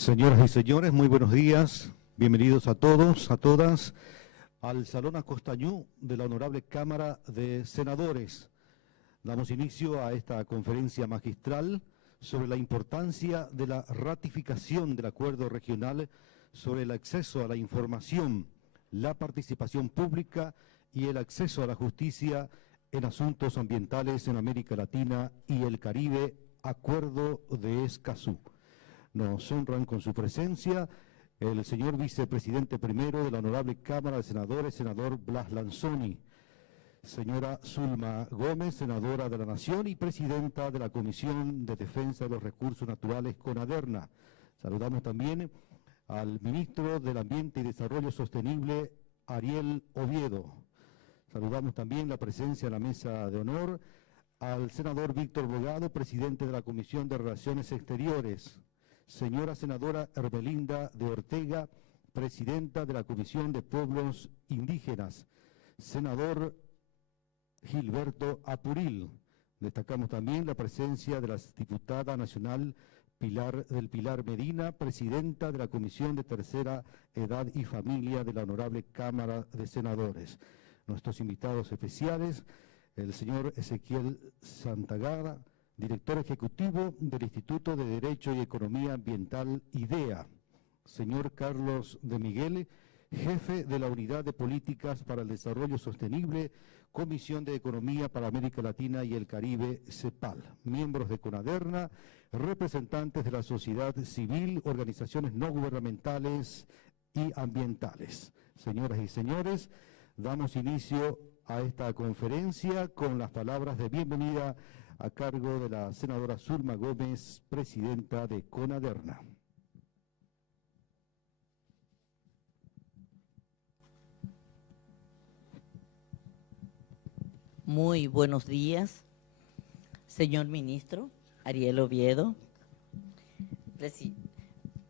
Señoras y señores, muy buenos días. Bienvenidos a todos, a todas, al Salón Acostañú de la Honorable Cámara de Senadores. Damos inicio a esta conferencia magistral sobre la importancia de la ratificación del acuerdo regional sobre el acceso a la información, la participación pública y el acceso a la justicia en asuntos ambientales en América Latina y el Caribe, Acuerdo de Escazú. Nos honran con su presencia el señor vicepresidente primero de la Honorable Cámara de Senadores, senador Blas Lanzoni, señora Zulma Gómez, senadora de la Nación y presidenta de la Comisión de Defensa de los Recursos Naturales, CONADERNA. Saludamos también al ministro del Ambiente y Desarrollo Sostenible, Ariel Oviedo. Saludamos también la presencia en la mesa de honor al senador Víctor Bogado, presidente de la Comisión de Relaciones Exteriores, señora senadora Hermelinda de Ortega, presidenta de la Comisión de Pueblos Indígenas, senador Gilberto Apuril. Destacamos también la presencia de la diputada nacional Pilar Medina, presidenta de la Comisión de Tercera Edad y Familia de la Honorable Cámara de Senadores. Nuestros invitados especiales, el señor Ezequiel Santagada, director ejecutivo del Instituto de Derecho y Economía Ambiental IDEA, señor Carlos de Miguel, jefe de la Unidad de Políticas para el Desarrollo Sostenible, Comisión de Economía para América Latina y el Caribe, CEPAL, miembros de CONADERNA, representantes de la sociedad civil, organizaciones no gubernamentales y ambientales. Señoras y señores, damos inicio a esta conferencia con las palabras de bienvenida a cargo de la senadora Zulma Gómez, presidenta de CONADERNA. Muy buenos días, señor ministro Ariel Oviedo,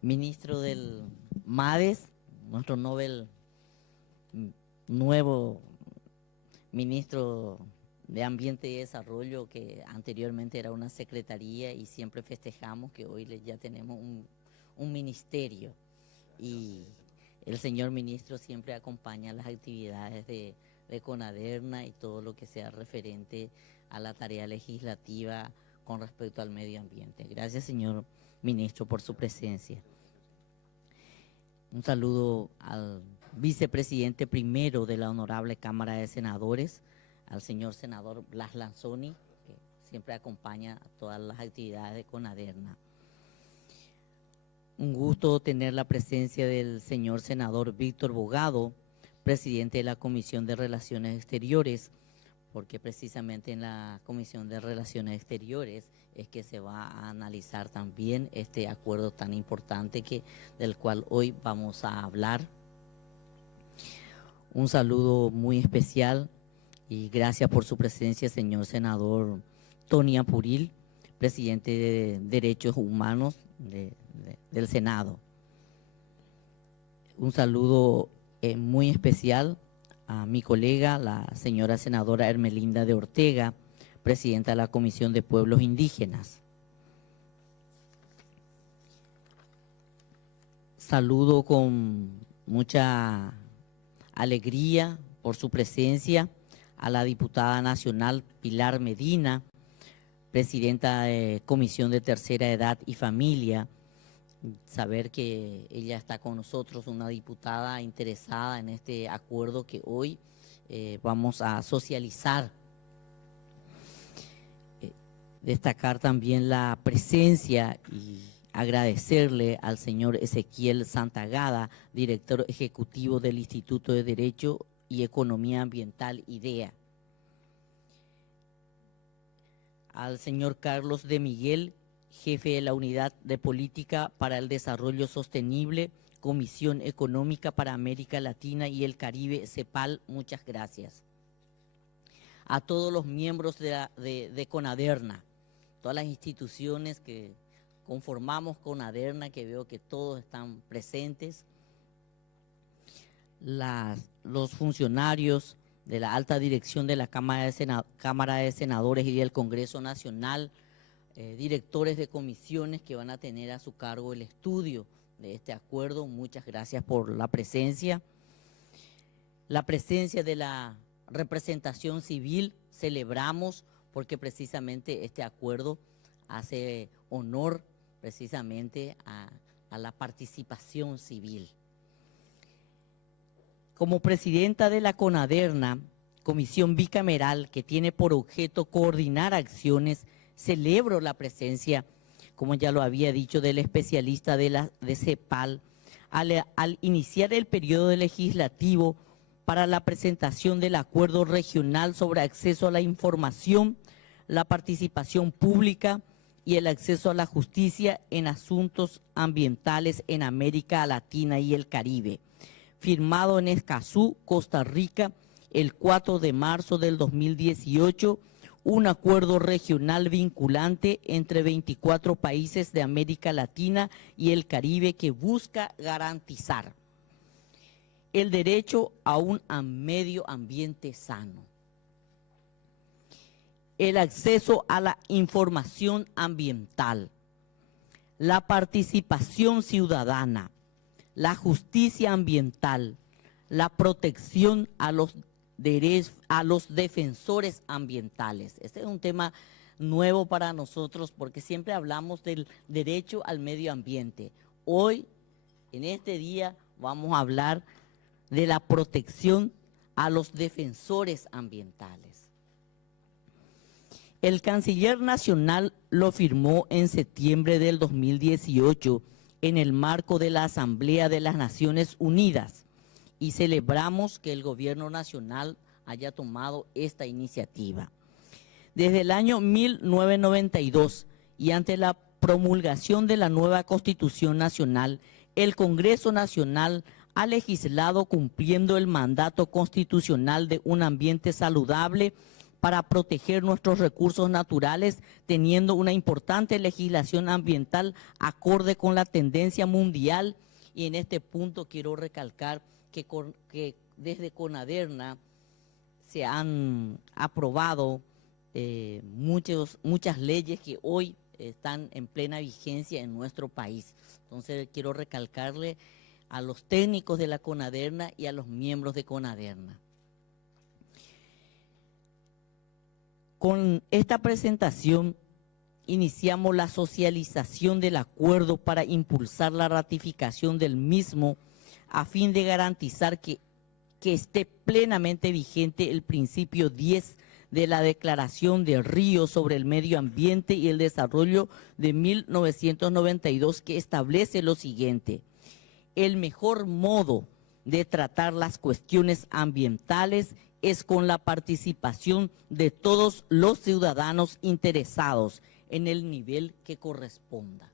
ministro del MADES, nuestro nuevo ministro de Ambiente y Desarrollo, que anteriormente era una secretaría y siempre festejamos que hoy ya tenemos un ministerio. Y el señor ministro siempre acompaña las actividades de CONADERNA y todo lo que sea referente a la tarea legislativa con respecto al medio ambiente. Gracias, señor ministro, por su presencia. Un saludo al vicepresidente primero de la Honorable Cámara de Senadores, al señor senador Blas Lanzoni, que siempre acompaña a todas las actividades de CONADERNA. Un gusto tener la presencia del señor senador Víctor Bogado, presidente de la Comisión de Relaciones Exteriores, porque precisamente en la Comisión de Relaciones Exteriores es que se va a analizar también este acuerdo tan importante del cual hoy vamos a hablar. Un saludo muy especial y gracias por su presencia, señor senador Tony Apuril, presidente de Derechos Humanos del Senado. Un saludo muy especial a mi colega, la señora senadora Hermelinda de Ortega, presidenta de la Comisión de Pueblos Indígenas. Saludo con mucha alegría por su presencia a la diputada nacional Pilar Medina, presidenta de Comisión de Tercera Edad y Familia. Saber que ella está con nosotros, una diputada interesada en este acuerdo que hoy vamos a socializar. Destacar también la presencia y agradecerle al señor Ezequiel Santagada, director ejecutivo del Instituto de Derecho y Economía Ambiental IDEA. Al señor Carlos de Miguel, jefe de la Unidad de Política para el Desarrollo Sostenible, Comisión Económica para América Latina y el Caribe, CEPAL, muchas gracias. A todos los miembros de CONADERNA, todas las instituciones que conformamos CONADERNA, que veo que todos están presentes, los funcionarios de la alta dirección de la Cámara de Senadores y del Congreso Nacional, directores de comisiones que van a tener a su cargo el estudio de este acuerdo. Muchas gracias por la presencia de la representación civil. Celebramos porque precisamente este acuerdo hace honor precisamente a la participación civil. Como presidenta de la CONADERNA, comisión bicameral que tiene por objeto coordinar acciones, celebro la presencia, como ya lo había dicho, del especialista de CEPAL al iniciar el periodo legislativo para la presentación del Acuerdo Regional sobre Acceso a la Información, la Participación Pública y el acceso a la justicia en asuntos ambientales en América Latina y el Caribe, firmado en Escazú, Costa Rica, el 4 de marzo del 2018, un acuerdo regional vinculante entre 24 países de América Latina y el Caribe que busca garantizar el derecho a un medio ambiente sano, el acceso a la información ambiental, la participación ciudadana, la justicia ambiental, la protección a los defensores ambientales. Este es un tema nuevo para nosotros porque siempre hablamos del derecho al medio ambiente. Hoy, en este día, vamos a hablar de la protección a los defensores ambientales. El canciller nacional lo firmó en septiembre del 2018 en el marco de la Asamblea de las Naciones Unidas y celebramos que el gobierno nacional haya tomado esta iniciativa. Desde el año 1992 y ante la promulgación de la nueva Constitución Nacional, el Congreso Nacional ha legislado cumpliendo el mandato constitucional de un ambiente saludable para proteger nuestros recursos naturales, teniendo una importante legislación ambiental acorde con la tendencia mundial. Y en este punto quiero recalcar que desde CONADERNA se han aprobado muchas leyes que hoy están en plena vigencia en nuestro país. Entonces quiero recalcarle a los técnicos de la CONADERNA y a los miembros de CONADERNA. Con esta presentación iniciamos la socialización del acuerdo para impulsar la ratificación del mismo a fin de garantizar que esté plenamente vigente el principio 10 de la Declaración de Río sobre el Medio Ambiente y el Desarrollo de 1992, que establece lo siguiente: el mejor modo de tratar las cuestiones ambientales es con la participación de todos los ciudadanos interesados en el nivel que corresponda.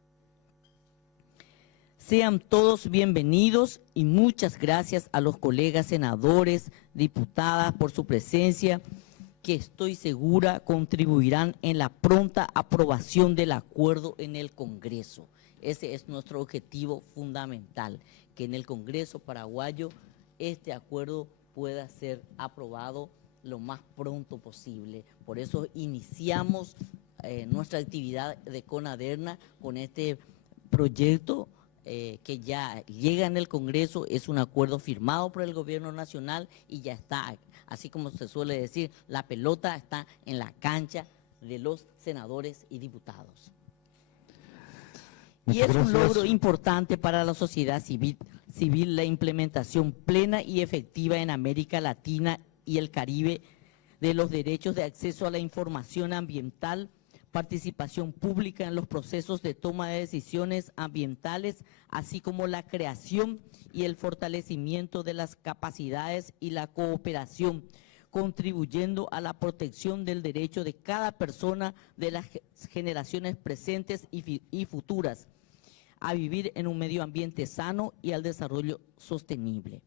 Sean todos bienvenidos y muchas gracias a los colegas senadores, diputadas por su presencia, que estoy segura contribuirán en la pronta aprobación del acuerdo en el Congreso. Ese es nuestro objetivo fundamental, que en el Congreso paraguayo este acuerdo pueda ser aprobado lo más pronto posible. Por eso iniciamos nuestra actividad de CONADERNA con este proyecto que ya llega en el Congreso. Es un acuerdo firmado por el Gobierno Nacional y ya está, así como se suele decir, la pelota está en la cancha de los senadores y diputados. Y es un logro importante para la sociedad civil la implementación plena y efectiva en América Latina y el Caribe de los derechos de acceso a la información ambiental, participación pública en los procesos de toma de decisiones ambientales, así como la creación y el fortalecimiento de las capacidades y la cooperación, contribuyendo a la protección del derecho de cada persona de las generaciones presentes y futuras a vivir en un medio ambiente sano y al desarrollo sostenible.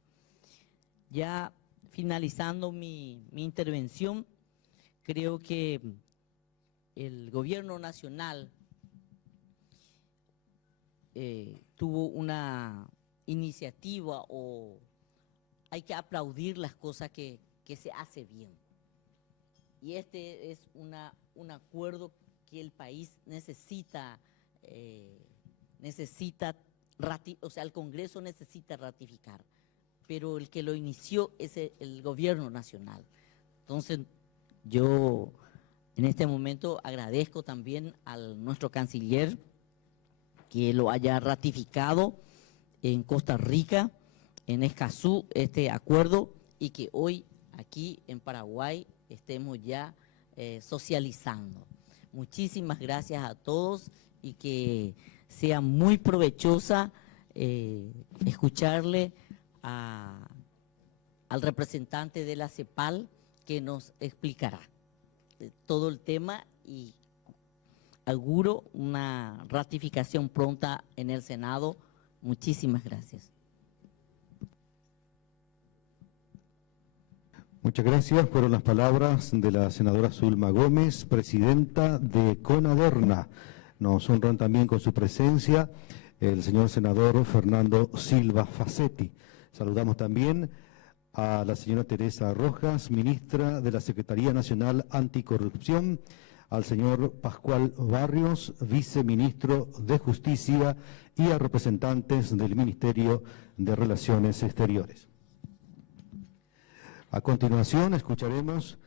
Ya finalizando mi intervención, creo que el Gobierno Nacional tuvo una iniciativa, o hay que aplaudir las cosas que se hace bien. Y este es un acuerdo que el país necesita o sea, el Congreso necesita ratificar, pero el que lo inició es el gobierno nacional. Entonces, yo en este momento agradezco también a nuestro canciller que lo haya ratificado en Costa Rica, en Escazú, este acuerdo, y que hoy aquí en Paraguay estemos ya socializando. Muchísimas gracias a todos y que sea muy provechosa escucharle al representante de la CEPAL que nos explicará todo el tema y auguro una ratificación pronta en el Senado. Muchísimas gracias. Muchas gracias. Fueron las palabras de la senadora Zulma Gómez, presidenta de CONADERNA. Nos honran también con su presencia el señor senador Fernando Silva Facetti. Saludamos también a la señora Teresa Rojas, ministra de la Secretaría Nacional Anticorrupción, al señor Pascual Barrios, viceministro de Justicia, y a representantes del Ministerio de Relaciones Exteriores. A continuación escucharemos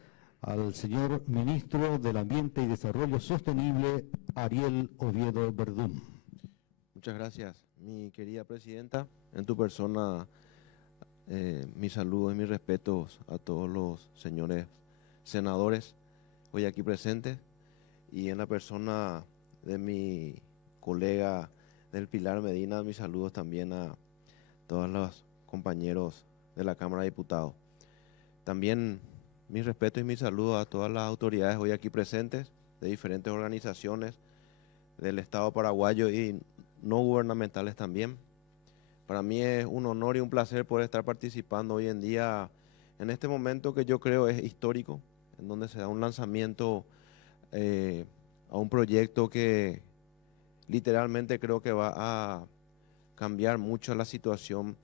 al señor ministro del Ambiente y Desarrollo Sostenible, Ariel Oviedo Verdún. Muchas gracias, mi querida presidenta. En tu persona, mis saludos y mis respetos a todos los señores senadores hoy aquí presentes, y en la persona de mi colega del Pilar Medina, mis saludos también a todos los compañeros de la Cámara de Diputados. También mis respetos y mis saludos a todas las autoridades hoy aquí presentes, de diferentes organizaciones del Estado paraguayo y no gubernamentales también. Para mí es un honor y un placer poder estar participando hoy en día en este momento que yo creo es histórico, en donde se da un lanzamiento a un proyecto que literalmente creo que va a cambiar mucho la situación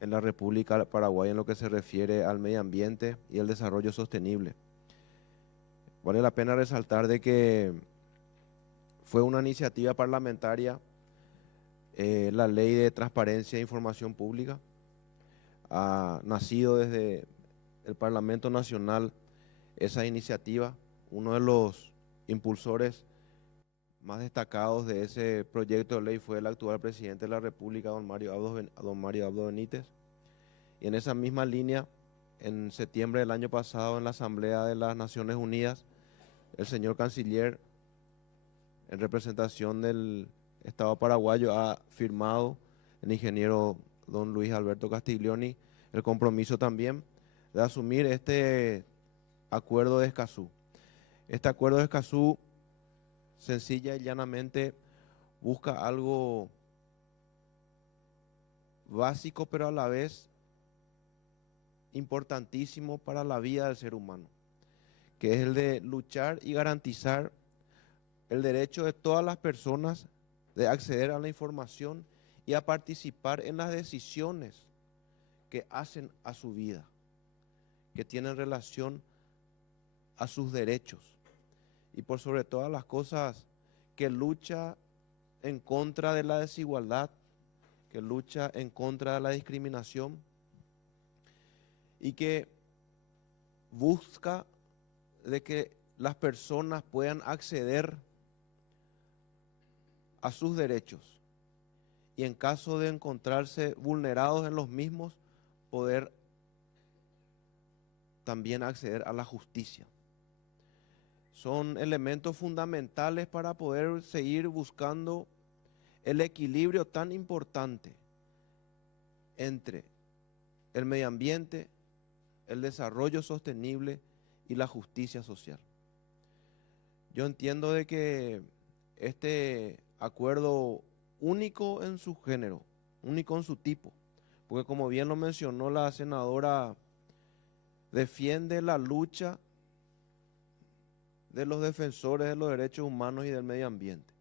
en la República Paraguay en lo que se refiere al medio ambiente y el desarrollo sostenible. Vale la pena resaltar de que fue una iniciativa parlamentaria, la Ley de Transparencia e Información Pública, ha nacido desde el Parlamento Nacional esa iniciativa. Uno de los impulsores más destacados de ese proyecto de ley fue el actual presidente de la República, don Mario Abdo Benítez. Y en esa misma línea, en septiembre del año pasado, en la Asamblea de las Naciones Unidas, el señor canciller, en representación del Estado paraguayo, ha firmado, el ingeniero don Luis Alberto Castiglioni, el compromiso también de asumir este acuerdo de Escazú. Este acuerdo de Escazú, sencilla y llanamente, busca algo básico, pero a la vez importantísimo para la vida del ser humano, que es el de luchar y garantizar el derecho de todas las personas de acceder a la información y a participar en las decisiones que hacen a su vida, que tienen relación a sus derechos, y por sobre todas las cosas, que lucha en contra de la desigualdad, que lucha en contra de la discriminación y que busca de que las personas puedan acceder a sus derechos y en caso de encontrarse vulnerados en los mismos, poder también acceder a la justicia. Son elementos fundamentales para poder seguir buscando el equilibrio tan importante entre el medio ambiente, el desarrollo sostenible y la justicia social. Yo entiendo de que este acuerdo único en su género, único en su tipo, porque como bien lo mencionó la senadora, defiende la lucha de los defensores de los derechos humanos y del medio ambiente.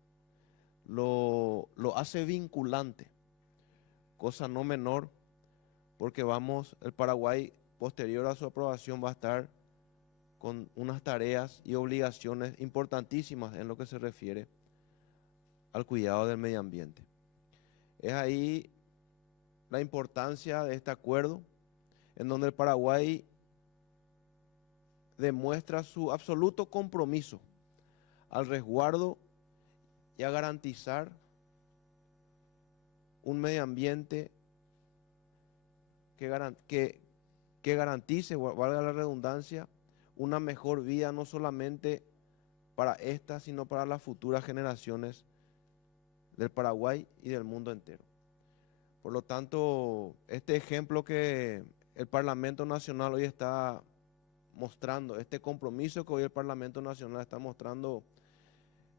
Lo hace vinculante, cosa no menor, porque el Paraguay, posterior a su aprobación, va a estar con unas tareas y obligaciones importantísimas en lo que se refiere al cuidado del medio ambiente. Es ahí la importancia de este acuerdo, en donde el Paraguay demuestra su absoluto compromiso al resguardo y a garantizar un medio ambiente que garantice, valga la redundancia, una mejor vida no solamente para estas, sino para las futuras generaciones del Paraguay y del mundo entero. Por lo tanto, este ejemplo que el Parlamento Nacional hoy está mostrando, este compromiso que hoy el Parlamento Nacional está mostrando,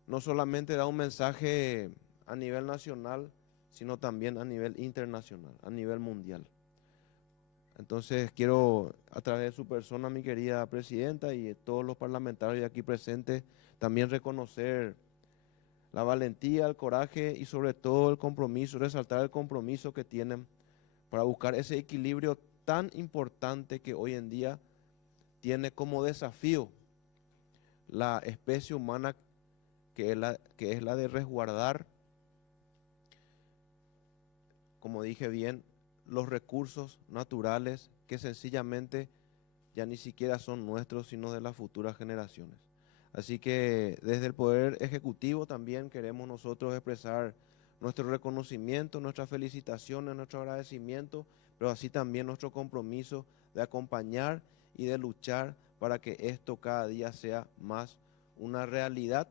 no solamente da un mensaje a nivel nacional, sino también a nivel internacional, a nivel mundial. Entonces quiero, a través de su persona, mi querida presidenta, y todos los parlamentarios aquí presentes, también reconocer la valentía, el coraje y sobre todo el compromiso, resaltar el compromiso que tienen para buscar ese equilibrio tan importante que hoy en día tiene como desafío la especie humana, que es la de resguardar, como dije bien, los recursos naturales que sencillamente ya ni siquiera son nuestros, sino de las futuras generaciones. Así que desde el Poder Ejecutivo también queremos nosotros expresar nuestro reconocimiento, nuestras felicitaciones, nuestro agradecimiento, pero así también nuestro compromiso de acompañar y de luchar para que esto cada día sea más una realidad,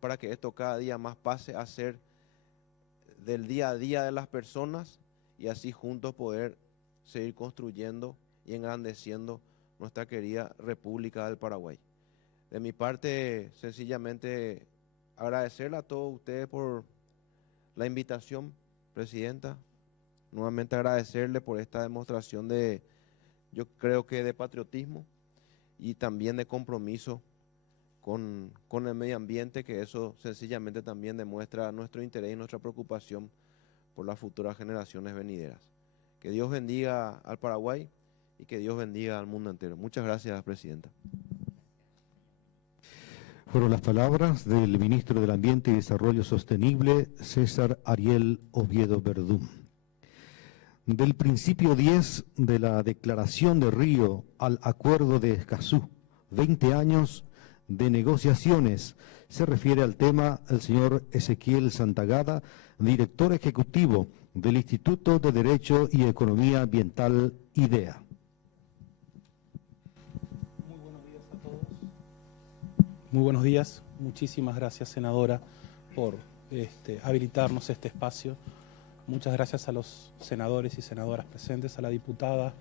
para que esto cada día más pase a ser del día a día de las personas y así juntos poder seguir construyendo y engrandeciendo nuestra querida República del Paraguay. De mi parte, sencillamente agradecerle a todos ustedes por la invitación, Presidenta. Nuevamente agradecerle por esta demostración de, yo creo que de patriotismo y también de compromiso con el medio ambiente, que eso sencillamente también demuestra nuestro interés y nuestra preocupación por las futuras generaciones venideras. Que Dios bendiga al Paraguay y que Dios bendiga al mundo entero. Muchas gracias, Presidenta. Fueron las palabras del ministro del Ambiente y Desarrollo Sostenible, César Ariel Oviedo Verdún. Del principio 10 de la Declaración de Río al Acuerdo de Escazú, 20 años de negociaciones, se refiere al tema el señor Ezequiel Santagada, director ejecutivo del Instituto de Derecho y Economía Ambiental, IDEA. Muy buenos días a todos. Muy buenos días. Muchísimas gracias, senadora, por habilitarnos este espacio. Muchas gracias a los senadores y senadoras presentes, a la diputada,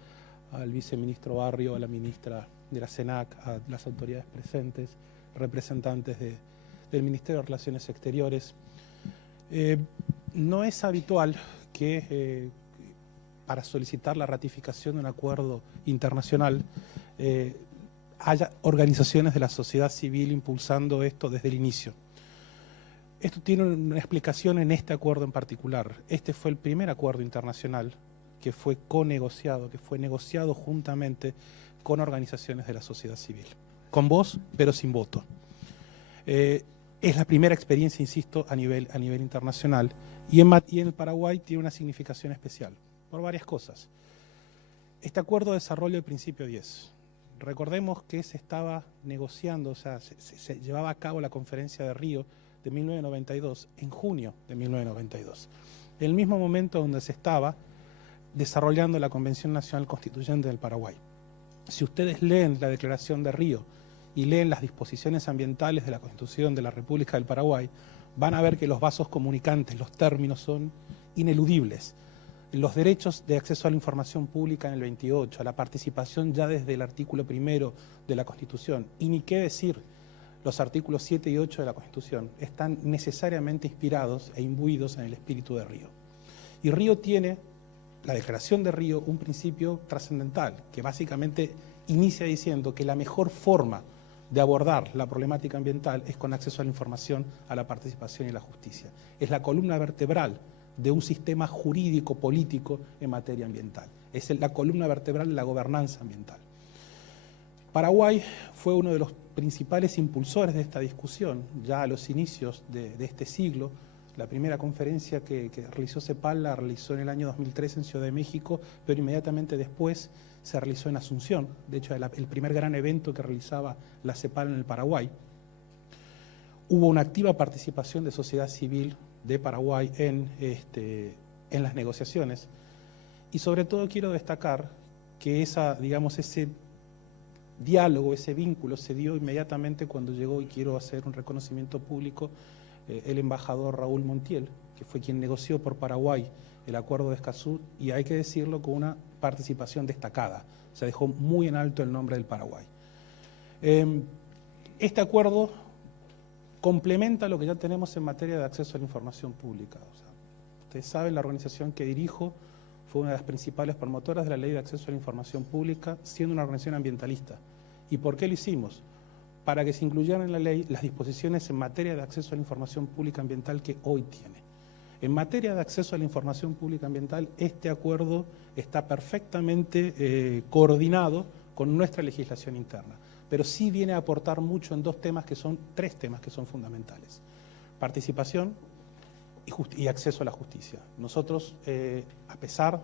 al viceministro Barrio, a la ministra de la SENAC, a las autoridades presentes, representantes del Ministerio de Relaciones Exteriores. No es habitual que para solicitar la ratificación de un acuerdo internacional haya organizaciones de la sociedad civil impulsando esto desde el inicio. Esto tiene una explicación en este acuerdo en particular. Este fue el primer acuerdo internacional que fue conegociado, que fue negociado juntamente con organizaciones de la sociedad civil. Con voz, pero sin voto. Es la primera experiencia, insisto, a nivel internacional. Y en el Paraguay tiene una significación especial, por varias cosas. Este acuerdo desarrolla el principio 10. Recordemos que se estaba negociando, o sea, se llevaba a cabo la conferencia de Río de 1992, en junio de 1992. El mismo momento donde se estaba desarrollando la Convención Nacional Constituyente del Paraguay. Si ustedes leen la Declaración de Río y leen las disposiciones ambientales de la Constitución de la República del Paraguay, van a ver que los vasos comunicantes, los términos son ineludibles. Los derechos de acceso a la información pública en el 28, a la participación ya desde el artículo 1 de la Constitución, y ni qué decir, los artículos 7 y 8 de la Constitución están necesariamente inspirados e imbuidos en el espíritu de Río. Y Río tiene, la Declaración de Río, un principio trascendental, que básicamente inicia diciendo que la mejor forma de abordar la problemática ambiental es con acceso a la información, a la participación y a la justicia. Es la columna vertebral de un sistema jurídico político en materia ambiental. Es la columna vertebral de la gobernanza ambiental. Paraguay fue uno de los principales impulsores de esta discusión. Ya a los inicios de este siglo, La primera conferencia que realizó CEPAL la realizó en el año 2003 en Ciudad de México, pero inmediatamente después se realizó en Asunción. De hecho, el primer gran evento que realizaba la CEPAL en el Paraguay. Hubo una activa participación de sociedad civil de Paraguay en las negociaciones. Y sobre todo quiero destacar que ese diálogo, ese vínculo se dio inmediatamente cuando llegó, y quiero hacer un reconocimiento público, el embajador Raúl Montiel, que fue quien negoció por Paraguay el acuerdo de Escazú, y hay que decirlo con una participación destacada. Se dejó muy en alto el nombre del Paraguay. Este acuerdo complementa lo que ya tenemos en materia de acceso a la información pública. Ustedes saben, la organización que dirijo fue una de las principales promotoras de la Ley de Acceso a la Información Pública, siendo una organización ambientalista. ¿Y por qué lo hicimos? Para que se incluyeran en la ley las disposiciones en materia de acceso a la información pública ambiental que hoy tiene. En materia de acceso a la información pública ambiental, este acuerdo está perfectamente coordinado con nuestra legislación interna, pero sí viene a aportar mucho en tres temas que son fundamentales: participación y acceso a la justicia. Nosotros, a pesar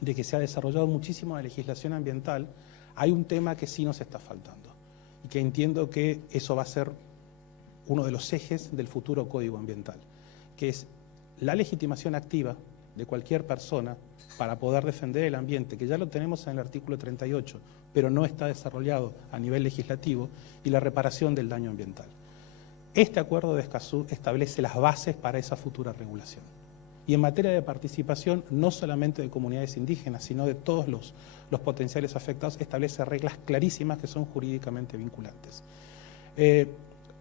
de que se ha desarrollado muchísimo la legislación ambiental, hay un tema que sí nos está faltando, y que entiendo que eso va a ser uno de los ejes del futuro Código Ambiental, que es la legitimación activa de cualquier persona para poder defender el ambiente, que ya lo tenemos en el artículo 38, pero no está desarrollado a nivel legislativo, y la reparación del daño ambiental. Este acuerdo de Escazú establece las bases para esa futura regulación. Y en materia de participación, no solamente de comunidades indígenas, sino de todos los potenciales afectados, establece reglas clarísimas que son jurídicamente vinculantes.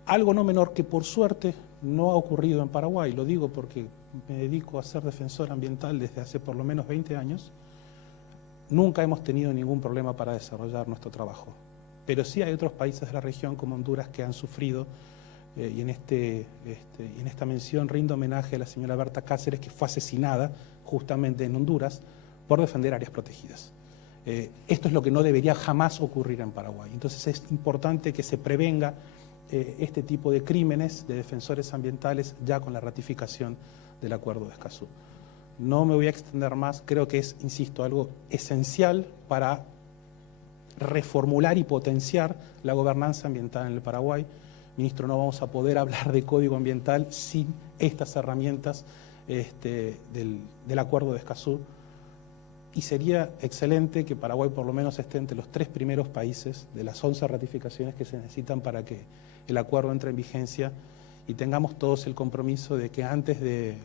Algo no menor que, por suerte, no ha ocurrido en Paraguay. Lo digo porque me dedico a ser defensor ambiental desde hace por lo menos 20 años. Nunca hemos tenido ningún problema para desarrollar nuestro trabajo. Pero sí hay otros países de la región, como Honduras, que han sufrido, y en esta mención rindo homenaje a la señora Berta Cáceres, que fue asesinada justamente en Honduras por defender áreas protegidas. Esto es lo que no debería jamás ocurrir en Paraguay. Entonces es importante que se prevenga este tipo de crímenes de defensores ambientales ya con la ratificación del Acuerdo de Escazú. No me voy a extender más, creo que es, insisto, algo esencial para reformular y potenciar la gobernanza ambiental en el Paraguay. Ministro, no vamos a poder hablar de código ambiental sin estas herramientas del Acuerdo de Escazú, y sería excelente que Paraguay por lo menos esté entre los 3 primeros países de las 11 ratificaciones que se necesitan para que el acuerdo entre en vigencia, y tengamos todos el compromiso de que antes del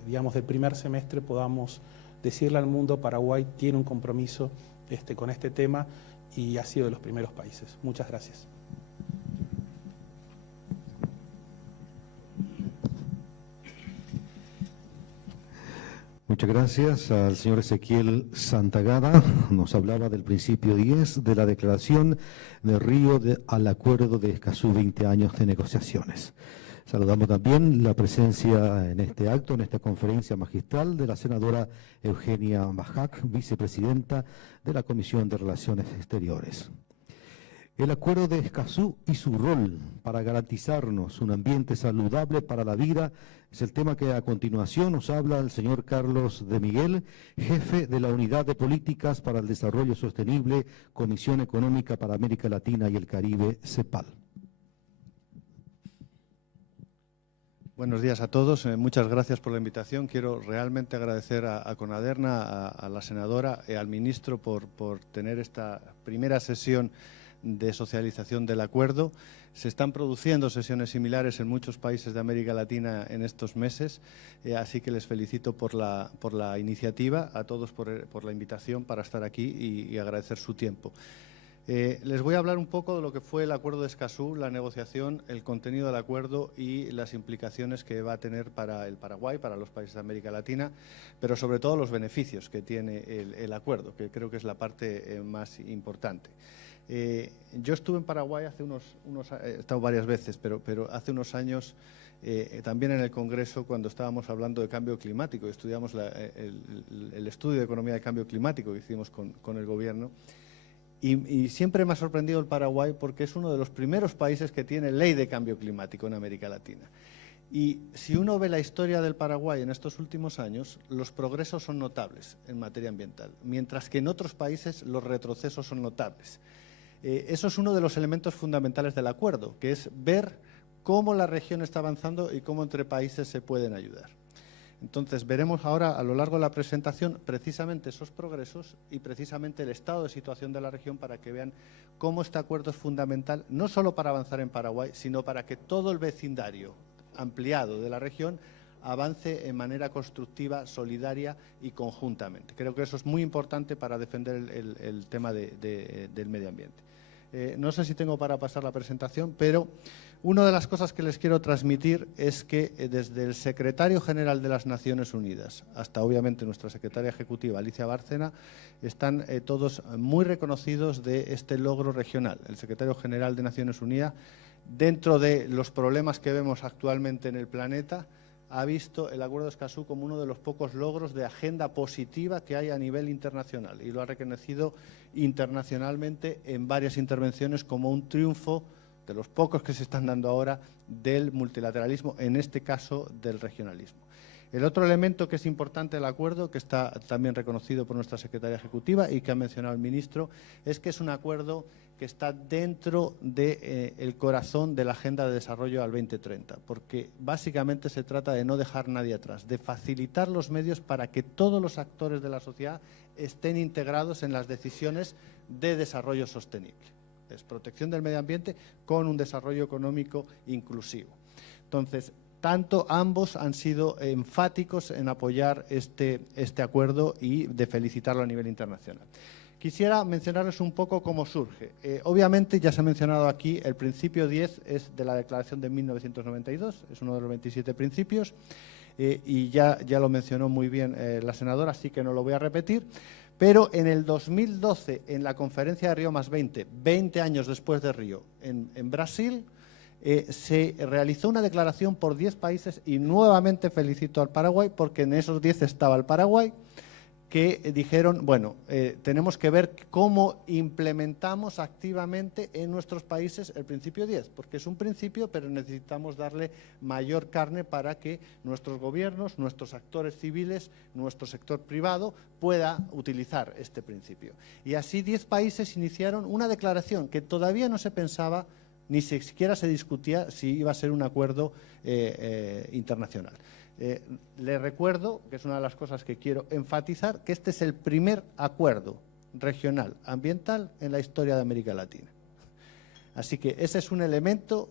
primer semestre podamos decirle al mundo: Paraguay tiene un compromiso con este tema y ha sido de los primeros países. Muchas gracias. Muchas gracias al señor Ezequiel Santagada. Nos hablaba del principio 10 de la declaración de Río al acuerdo de Escazú, 20 años de negociaciones. Saludamos también la presencia en este acto, en esta conferencia magistral, de la senadora Eugenia Bajac, vicepresidenta de la Comisión de Relaciones Exteriores. El acuerdo de Escazú y su rol para garantizarnos un ambiente saludable para la vida es el tema que a continuación nos habla el señor Carlos de Miguel, jefe de la Unidad de Políticas para el Desarrollo Sostenible, Comisión Económica para América Latina y el Caribe, CEPAL. Buenos días a todos, muchas gracias por la invitación. Quiero realmente agradecer a Conaderna, a la senadora y al ministro por tener esta primera sesión de socialización del acuerdo. Se están produciendo sesiones similares en muchos países de América Latina en estos meses, así que les felicito por la iniciativa, a todos por la invitación para estar aquí y agradecer su tiempo. Les voy a hablar un poco de lo que fue el acuerdo de Escazú, la negociación, el contenido del acuerdo y las implicaciones que va a tener para el Paraguay, para los países de América Latina, pero sobre todo los beneficios que tiene el acuerdo, que creo que es la parte más importante. Yo estuve en Paraguay hace he estado varias veces, pero hace unos años también en el Congreso, cuando estábamos hablando de cambio climático, estudiamos el estudio de economía de cambio climático que hicimos con el gobierno, y siempre me ha sorprendido el Paraguay porque es uno de los primeros países que tiene ley de cambio climático en América Latina. Y si uno ve la historia del Paraguay en estos últimos años, los progresos son notables en materia ambiental, mientras que en otros países los retrocesos son notables. Eso es uno de los elementos fundamentales del acuerdo, que es ver cómo la región está avanzando y cómo entre países se pueden ayudar. Entonces, veremos ahora a lo largo de la presentación precisamente esos progresos y precisamente el estado de situación de la región para que vean cómo este acuerdo es fundamental, no solo para avanzar en Paraguay, sino para que todo el vecindario ampliado de la región avance en manera constructiva, solidaria y conjuntamente. Creo que eso es muy importante para defender el tema del medio ambiente. No sé si tengo para pasar la presentación, pero una de las cosas que les quiero transmitir es que desde el secretario general de las Naciones Unidas hasta obviamente nuestra secretaria ejecutiva Alicia Bárcena están todos muy reconocidos de este logro regional. El secretario general de Naciones Unidas, dentro de los problemas que vemos actualmente en el planeta, ha visto el Acuerdo de Escazú como uno de los pocos logros de agenda positiva que hay a nivel internacional y lo ha reconocido internacionalmente en varias intervenciones como un triunfo de los pocos que se están dando ahora del multilateralismo, en este caso del regionalismo. El otro elemento que es importante del acuerdo, que está también reconocido por nuestra secretaria ejecutiva y que ha mencionado el ministro, es que es un acuerdo que está dentro del corazón de la Agenda de Desarrollo al 2030, porque básicamente se trata de no dejar nadie atrás, de facilitar los medios para que todos los actores de la sociedad estén integrados en las decisiones de desarrollo sostenible. Es protección del medio ambiente con un desarrollo económico inclusivo. Entonces, tanto ambos han sido enfáticos en apoyar este acuerdo y de felicitarlo a nivel internacional. Quisiera mencionarles un poco cómo surge. Obviamente, ya se ha mencionado aquí, el principio 10 es de la Declaración de 1992, es uno de los 27 principios, y ya lo mencionó muy bien la senadora, así que no lo voy a repetir. Pero en el 2012, en la conferencia de Río +20, 20 años después de Río, en Brasil, se realizó una declaración por 10 países y nuevamente felicito al Paraguay porque en esos 10 estaba el Paraguay, que dijeron, bueno, tenemos que ver cómo implementamos activamente en nuestros países el principio 10, porque es un principio, pero necesitamos darle mayor carne para que nuestros gobiernos, nuestros actores civiles, nuestro sector privado pueda utilizar este principio. Y así 10 países iniciaron una declaración que todavía no se pensaba, ni siquiera se discutía si iba a ser un acuerdo internacional. Le recuerdo, que es una de las cosas que quiero enfatizar, que este es el primer acuerdo regional ambiental en la historia de América Latina. Así que ese es un elemento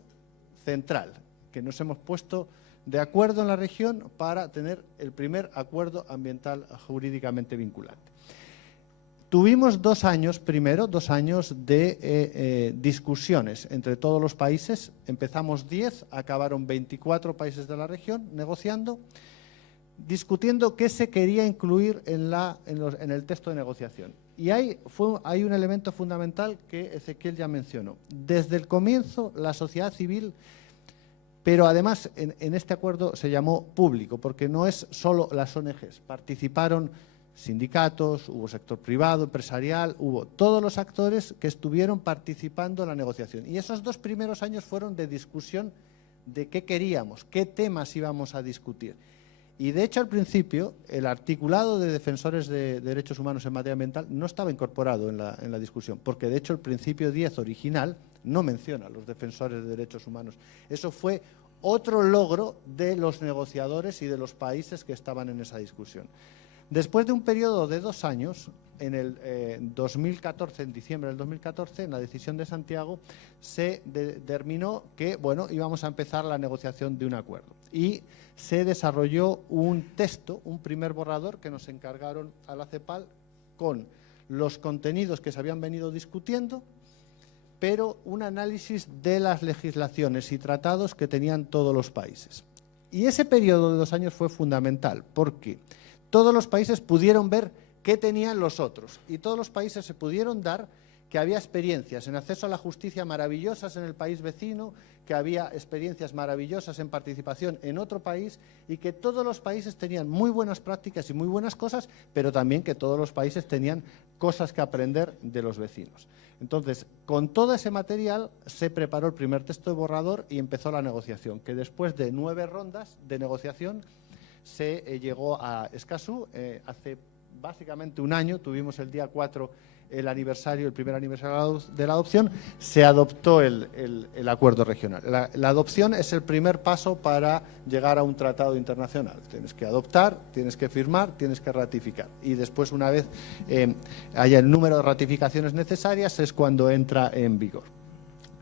central, que nos hemos puesto de acuerdo en la región para tener el primer acuerdo ambiental jurídicamente vinculante. Tuvimos 2 años, primero, 2 años de discusiones entre todos los países. Empezamos 10, acabaron 24 países de la región negociando, discutiendo qué se quería incluir en el texto de negociación. Y hay un elemento fundamental que Ezequiel ya mencionó. Desde el comienzo, la sociedad civil, pero además en este acuerdo se llamó público, porque no es solo las ONGs, participaron sindicatos, hubo sector privado, empresarial, hubo todos los actores que estuvieron participando en la negociación. Y esos 2 primeros años fueron de discusión de qué queríamos, qué temas íbamos a discutir. Y de hecho al principio el articulado de defensores de derechos humanos en materia ambiental no estaba incorporado en la discusión, porque de hecho el principio 10 original no menciona a los defensores de derechos humanos. Eso fue otro logro de los negociadores y de los países que estaban en esa discusión. Después de un periodo de 2 años, en el 2014, en diciembre del 2014, en la decisión de Santiago, se determinó que, bueno, íbamos a empezar la negociación de un acuerdo. Y se desarrolló un texto, un primer borrador que nos encargaron a la CEPAL con los contenidos que se habían venido discutiendo, pero un análisis de las legislaciones y tratados que tenían todos los países. Y ese periodo de 2 años fue fundamental, porque todos los países pudieron ver qué tenían los otros y todos los países se pudieron dar que había experiencias en acceso a la justicia maravillosas en el país vecino, que había experiencias maravillosas en participación en otro país y que todos los países tenían muy buenas prácticas y muy buenas cosas, pero también que todos los países tenían cosas que aprender de los vecinos. Entonces, con todo ese material se preparó el primer texto de borrador y empezó la negociación, que después de 9 rondas de negociación se llegó a Escazú. Hace básicamente un año, tuvimos el día 4 el primer aniversario de la adopción, se adoptó el acuerdo regional. La adopción es el primer paso para llegar a un tratado internacional. Tienes que adoptar, tienes que firmar, tienes que ratificar. Y después, una vez haya el número de ratificaciones necesarias, es cuando entra en vigor.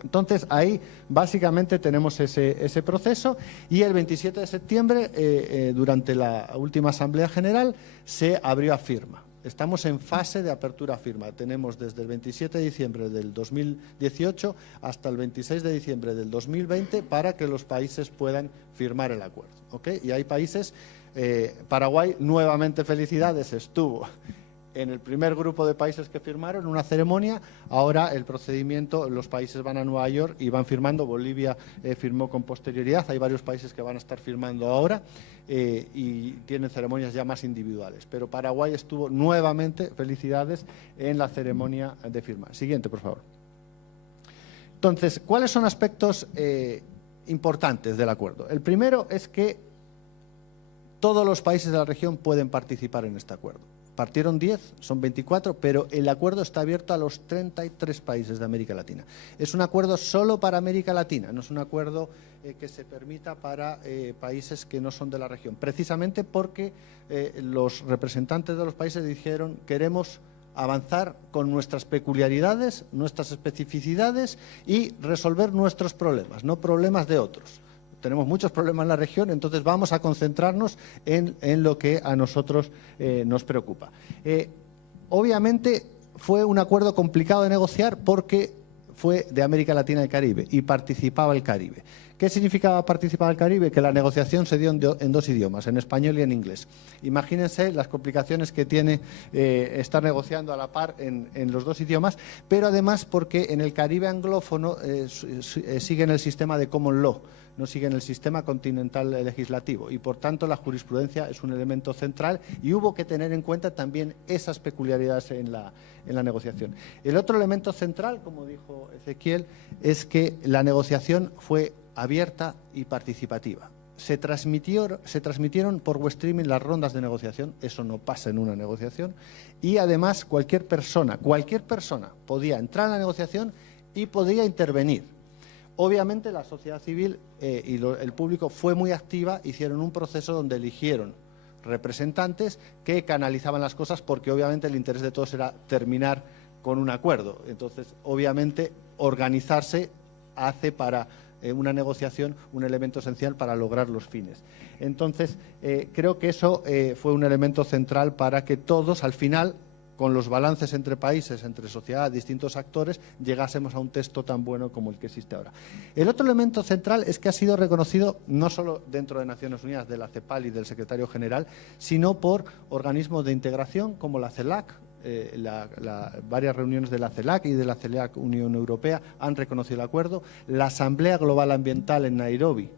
Entonces, ahí básicamente tenemos ese proceso, y el 27 de septiembre, durante la última Asamblea General, se abrió a firma. Estamos en fase de apertura a firma. Tenemos desde el 27 de diciembre del 2018 hasta el 26 de diciembre del 2020 para que los países puedan firmar el acuerdo, ¿okay? Y hay países, Paraguay, nuevamente felicidades, estuvo en el primer grupo de países que firmaron una ceremonia. Ahora el procedimiento, los países van a Nueva York y van firmando. Bolivia firmó con posterioridad. Hay varios países que van a estar firmando ahora y tienen ceremonias ya más individuales. Pero Paraguay estuvo nuevamente, felicidades, en la ceremonia de firma. Siguiente, por favor. Entonces, ¿cuáles son aspectos importantes del acuerdo? El primero es que todos los países de la región pueden participar en este acuerdo. Partieron 10, son 24, pero el acuerdo está abierto a los 33 países de América Latina. Es un acuerdo solo para América Latina, no es un acuerdo que se permita para países que no son de la región, precisamente porque los representantes de los países dijeron: queremos avanzar con nuestras peculiaridades, nuestras especificidades y resolver nuestros problemas, no problemas de otros. Tenemos muchos problemas en la región, entonces vamos a concentrarnos en lo que a nosotros nos preocupa. Obviamente fue un acuerdo complicado de negociar porque fue de América Latina y Caribe y participaba el Caribe. ¿Qué significaba participar el Caribe? Que la negociación se dio en 2 idiomas, en español y en inglés. Imagínense las complicaciones que tiene estar negociando a la par en los 2 idiomas, pero además porque en el Caribe anglófono siguen el sistema de common law, no siguen el sistema continental legislativo, y por tanto la jurisprudencia es un elemento central y hubo que tener en cuenta también esas peculiaridades en la negociación. El otro elemento central, como dijo Ezequiel, es que la negociación fue abierta y participativa. Se transmitieron por web streaming las rondas de negociación, eso no pasa en una negociación, y además cualquier persona podía entrar en la negociación y podía intervenir. Obviamente la sociedad civil y el público fue muy activa, hicieron un proceso donde eligieron representantes que canalizaban las cosas, porque obviamente el interés de todos era terminar con un acuerdo. Entonces, obviamente, organizarse hace para una negociación un elemento esencial para lograr los fines. Entonces, creo que eso fue un elemento central para que todos, al final, con los balances entre países, entre sociedad, distintos actores, llegásemos a un texto tan bueno como el que existe ahora. El otro elemento central es que ha sido reconocido no solo dentro de Naciones Unidas, de la CEPAL y del Secretario General, sino por organismos de integración como la CELAC. Varias reuniones de la CELAC y de la CELAC Unión Europea han reconocido el acuerdo. La Asamblea Global Ambiental en Nairobi,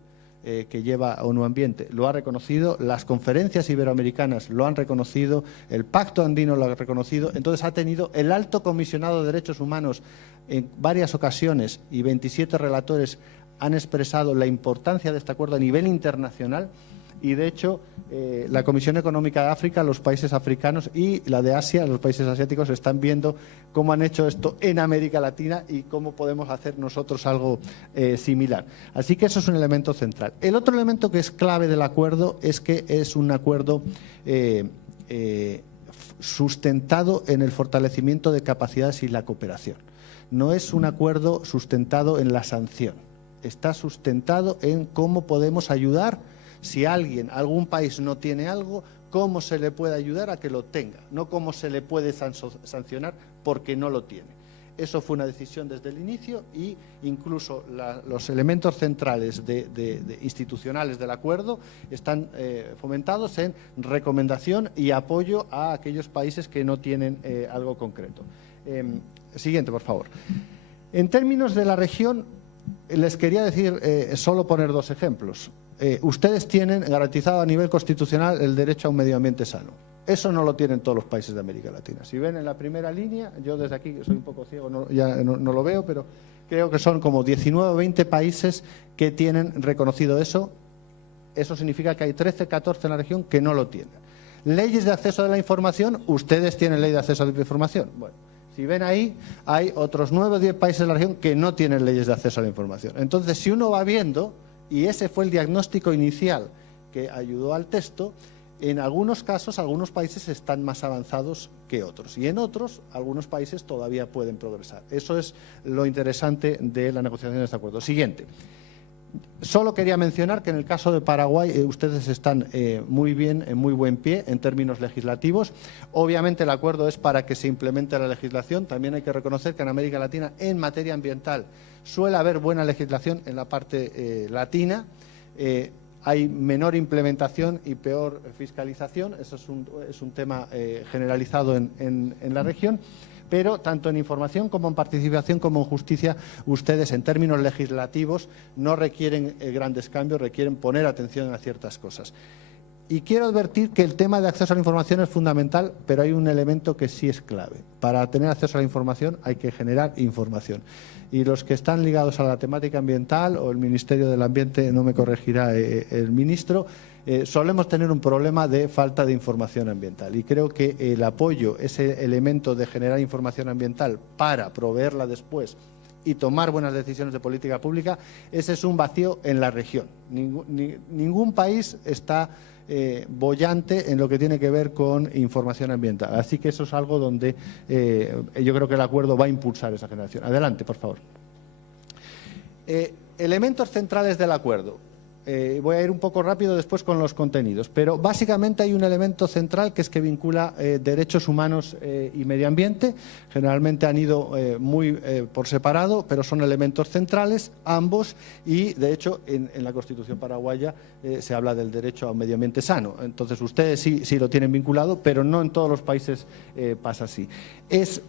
que lleva ONU Ambiente, lo ha reconocido, las conferencias iberoamericanas lo han reconocido, el Pacto Andino lo ha reconocido. Entonces ha tenido el Alto Comisionado de Derechos Humanos en varias ocasiones y 27 relatores han expresado la importancia de este acuerdo a nivel internacional. Y, de hecho, la Comisión Económica de África, los países africanos y la de Asia, los países asiáticos, están viendo cómo han hecho esto en América Latina y cómo podemos hacer nosotros algo similar. Así que eso es un elemento central. El otro elemento que es clave del acuerdo es que es un acuerdo sustentado en el fortalecimiento de capacidades y la cooperación. No es un acuerdo sustentado en la sanción. Está sustentado en cómo podemos ayudar. Si algún país no tiene algo, ¿cómo se le puede ayudar a que lo tenga? No cómo se le puede sancionar porque no lo tiene. Eso fue una decisión desde el inicio y incluso los elementos centrales institucionales del acuerdo están fomentados en recomendación y apoyo a aquellos países que no tienen algo concreto. Siguiente, por favor. En términos de la región, les quería decir, solo poner dos ejemplos. Ustedes tienen garantizado a nivel constitucional el derecho a un medio ambiente sano. Eso no lo tienen todos los países de América Latina. Si ven en la primera línea, yo desde aquí, que soy un poco ciego, ya no lo veo, pero creo que son como 19 o 20 países que tienen reconocido eso. Eso significa que hay 13, 14 en la región que no lo tienen. Leyes de acceso a la información, ustedes tienen ley de acceso a la información. Bueno, si ven ahí, hay otros 9 o 10 países de la región que no tienen leyes de acceso a la información. Entonces, si uno va viendo, y ese fue el diagnóstico inicial que ayudó al texto, en algunos casos, algunos países están más avanzados que otros. Y en otros, algunos países todavía pueden progresar. Eso es lo interesante de la negociación de este acuerdo. Siguiente. Solo quería mencionar que en el caso de Paraguay ustedes están muy bien, en muy buen pie en términos legislativos. Obviamente el acuerdo es para que se implemente la legislación. También hay que reconocer que en América Latina, en materia ambiental, suele haber buena legislación en la parte latina. Hay menor implementación y peor fiscalización. Eso es un tema generalizado en la región. Pero tanto en información como en participación como en justicia, ustedes en términos legislativos no requieren grandes cambios, requieren poner atención a ciertas cosas. Y quiero advertir que el tema de acceso a la información es fundamental, pero hay un elemento que sí es clave. Para tener acceso a la información hay que generar información. Y los que están ligados a la temática ambiental o el Ministerio del Ambiente, no me corregirá el ministro, solemos tener un problema de falta de información ambiental. Y creo que el apoyo, ese elemento de generar información ambiental para proveerla después y tomar buenas decisiones de política pública, ese es un vacío en la región. Ningún país está boyante en lo que tiene que ver con información ambiental. Así que eso es algo donde yo creo que el acuerdo va a impulsar esa generación. Adelante, por favor. Elementos centrales del acuerdo. Voy a ir un poco rápido después con los contenidos, pero básicamente hay un elemento central que es que vincula derechos humanos y medio ambiente. Generalmente han ido muy por separado, pero son elementos centrales ambos y, de hecho, en la Constitución paraguaya se habla del derecho a un medio ambiente sano. Entonces, ustedes sí lo tienen vinculado, pero no en todos los países pasa así. Es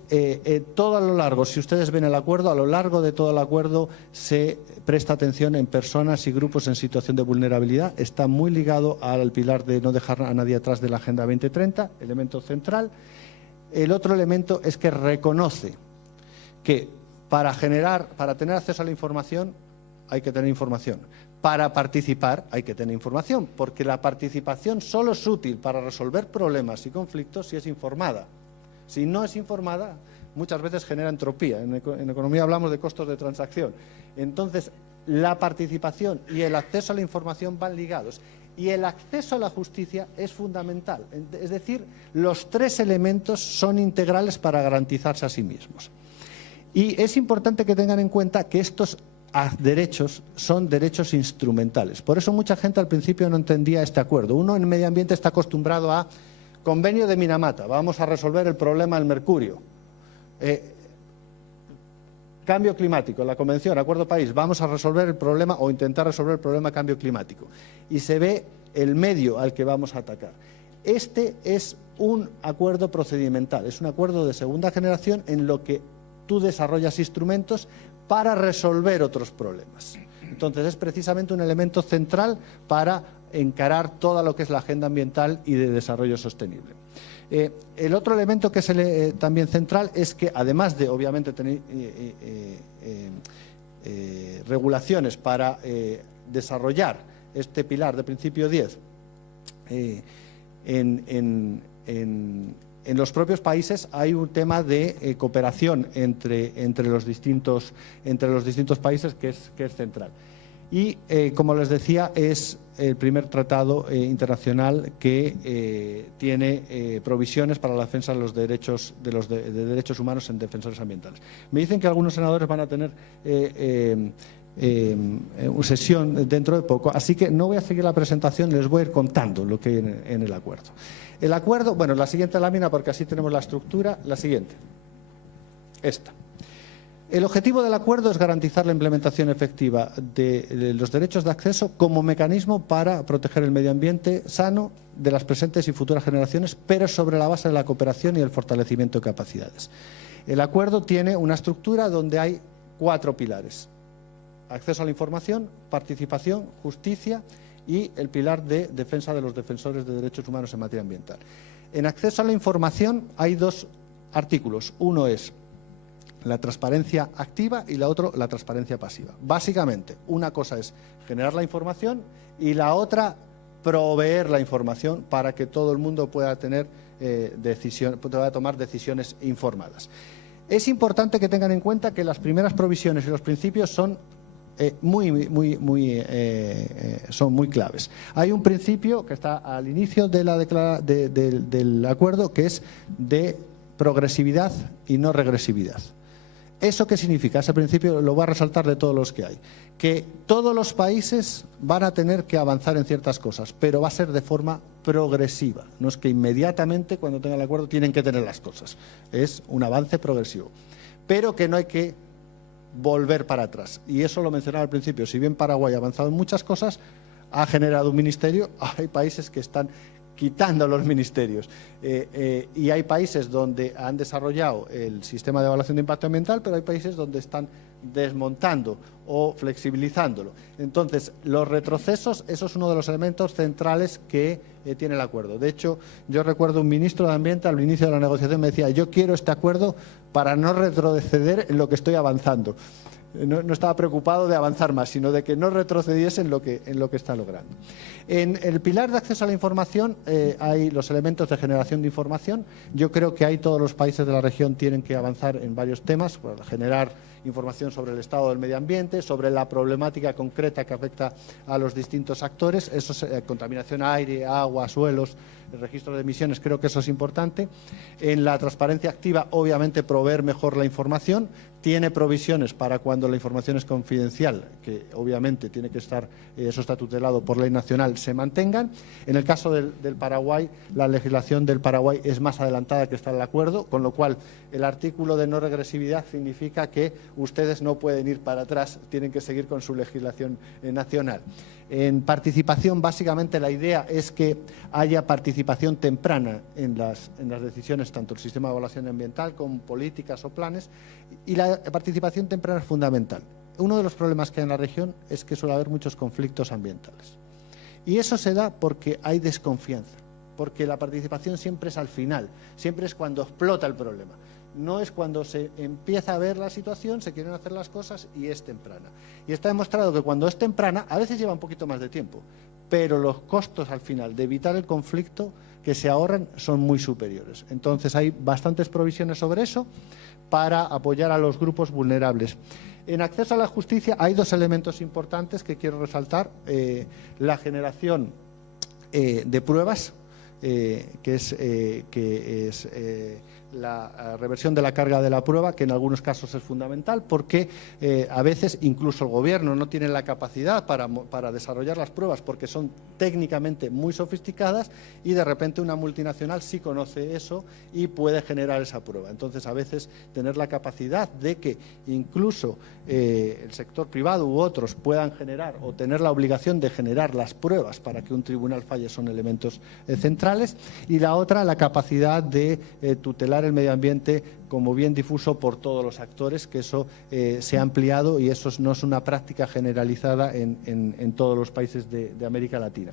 todo a lo largo, si ustedes ven el acuerdo, a lo largo de todo el acuerdo se presta atención en personas y grupos en situación de vulnerabilidad. Está muy ligado al pilar de no dejar a nadie atrás de la Agenda 2030, elemento central. El otro elemento es que reconoce que para tener acceso a la información hay que tener información. Para participar hay que tener información, porque la participación solo es útil para resolver problemas y conflictos si es informada. Si no es informada, muchas veces genera entropía. En economía hablamos de costos de transacción. Entonces, la participación y el acceso a la información van ligados. Y el acceso a la justicia es fundamental. Es decir, los tres elementos son integrales para garantizarse a sí mismos. Y es importante que tengan en cuenta que estos derechos son derechos instrumentales. Por eso mucha gente al principio no entendía este acuerdo. Uno en medio ambiente está acostumbrado a convenio de Minamata, vamos a resolver el problema del mercurio. Cambio climático, la Convención, Acuerdo París, vamos a resolver el problema o intentar resolver el problema de cambio climático. Y se ve el medio al que vamos a atacar. Este es un acuerdo procedimental, es un acuerdo de segunda generación en lo que tú desarrollas instrumentos para resolver otros problemas. Entonces es precisamente un elemento central para encarar todo lo que es la agenda ambiental y de desarrollo sostenible. El otro elemento que es también central es que, además de, obviamente, tener regulaciones para desarrollar este pilar de principio 10 en los propios países, hay un tema de cooperación entre los distintos países que es central. Y, como les decía, es el primer tratado internacional que tiene provisiones para la defensa de los derechos de derechos humanos en defensores ambientales. Me dicen que algunos senadores van a tener una sesión dentro de poco, así que no voy a seguir la presentación, les voy a ir contando lo que hay en el acuerdo. El acuerdo, bueno, la siguiente lámina, porque así tenemos la estructura, la siguiente, esta. El objetivo del acuerdo es garantizar la implementación efectiva de los derechos de acceso como mecanismo para proteger el medio ambiente sano de las presentes y futuras generaciones, pero sobre la base de la cooperación y el fortalecimiento de capacidades. El acuerdo tiene una estructura donde hay 4 pilares: acceso a la información, participación, justicia y el pilar de defensa de los defensores de derechos humanos en materia ambiental. En acceso a la información hay 2 artículos. Uno es la transparencia activa y la otra la transparencia pasiva. Básicamente, una cosa es generar la información y la otra proveer la información para que todo el mundo pueda tener pueda tomar decisiones informadas. Es importante que tengan en cuenta que las primeras provisiones y los principios son son muy claves. Hay un principio que está al inicio de del acuerdo, que es de progresividad y no regresividad. ¿Eso qué significa? Ese principio lo voy a resaltar de todos los que hay. Que todos los países van a tener que avanzar en ciertas cosas, pero va a ser de forma progresiva. No es que inmediatamente, cuando tengan el acuerdo, tienen que tener las cosas. Es un avance progresivo. Pero que no hay que volver para atrás. Y eso lo mencionaba al principio. Si bien Paraguay ha avanzado en muchas cosas, ha generado un ministerio, hay países que están quitando los ministerios. Y hay países donde han desarrollado el sistema de evaluación de impacto ambiental, pero hay países donde están desmontando o flexibilizándolo. Entonces, los retrocesos, eso es uno de los elementos centrales que tiene el acuerdo. De hecho, yo recuerdo un ministro de Ambiente al inicio de la negociación me decía: yo quiero este acuerdo para no retroceder en lo que estoy avanzando. No estaba preocupado de avanzar más, sino de que no retrocediese en lo que está logrando. En el pilar de acceso a la información hay los elementos de generación de información. Yo creo que ahí todos los países de la región tienen que avanzar en varios temas, para generar información sobre el estado del medio ambiente, sobre la problemática concreta que afecta a los distintos actores, eso es contaminación aire, agua, suelos, el registro de emisiones, creo que eso es importante. En la transparencia activa, obviamente, proveer mejor la información. Tiene provisiones para cuando la información es confidencial, que obviamente tiene que estar, eso está tutelado por ley nacional, se mantengan. En el caso del Paraguay, la legislación del Paraguay es más adelantada que está en el acuerdo, con lo cual el artículo de no regresividad significa que ustedes no pueden ir para atrás, tienen que seguir con su legislación nacional. En participación, básicamente la idea es que haya participación temprana en las decisiones, tanto el sistema de evaluación ambiental como políticas o planes, y la participación temprana es fundamental. Uno de los problemas que hay en la región es que suele haber muchos conflictos ambientales. Y eso se da porque hay desconfianza, porque la participación siempre es al final, siempre es cuando explota el problema. No es cuando se empieza a ver la situación, se quieren hacer las cosas y es temprana. Y está demostrado que cuando es temprana, a veces lleva un poquito más de tiempo, pero los costos al final de evitar el conflicto que se ahorran son muy superiores. Entonces hay bastantes provisiones sobre eso para apoyar a los grupos vulnerables. En acceso a la justicia hay 2 elementos importantes que quiero resaltar. La generación de pruebas, que es la reversión de la carga de la prueba, que en algunos casos es fundamental, porque a veces incluso el gobierno no tiene la capacidad para desarrollar las pruebas porque son técnicamente muy sofisticadas, y de repente una multinacional sí conoce eso y puede generar esa prueba. Entonces, a veces tener la capacidad de que incluso el sector privado u otros puedan generar o tener la obligación de generar las pruebas para que un tribunal falle son elementos centrales. Y la otra, la capacidad de tutelar el medio ambiente como bien difuso por todos los actores, que eso se ha ampliado y eso no es una práctica generalizada en todos los países de América Latina.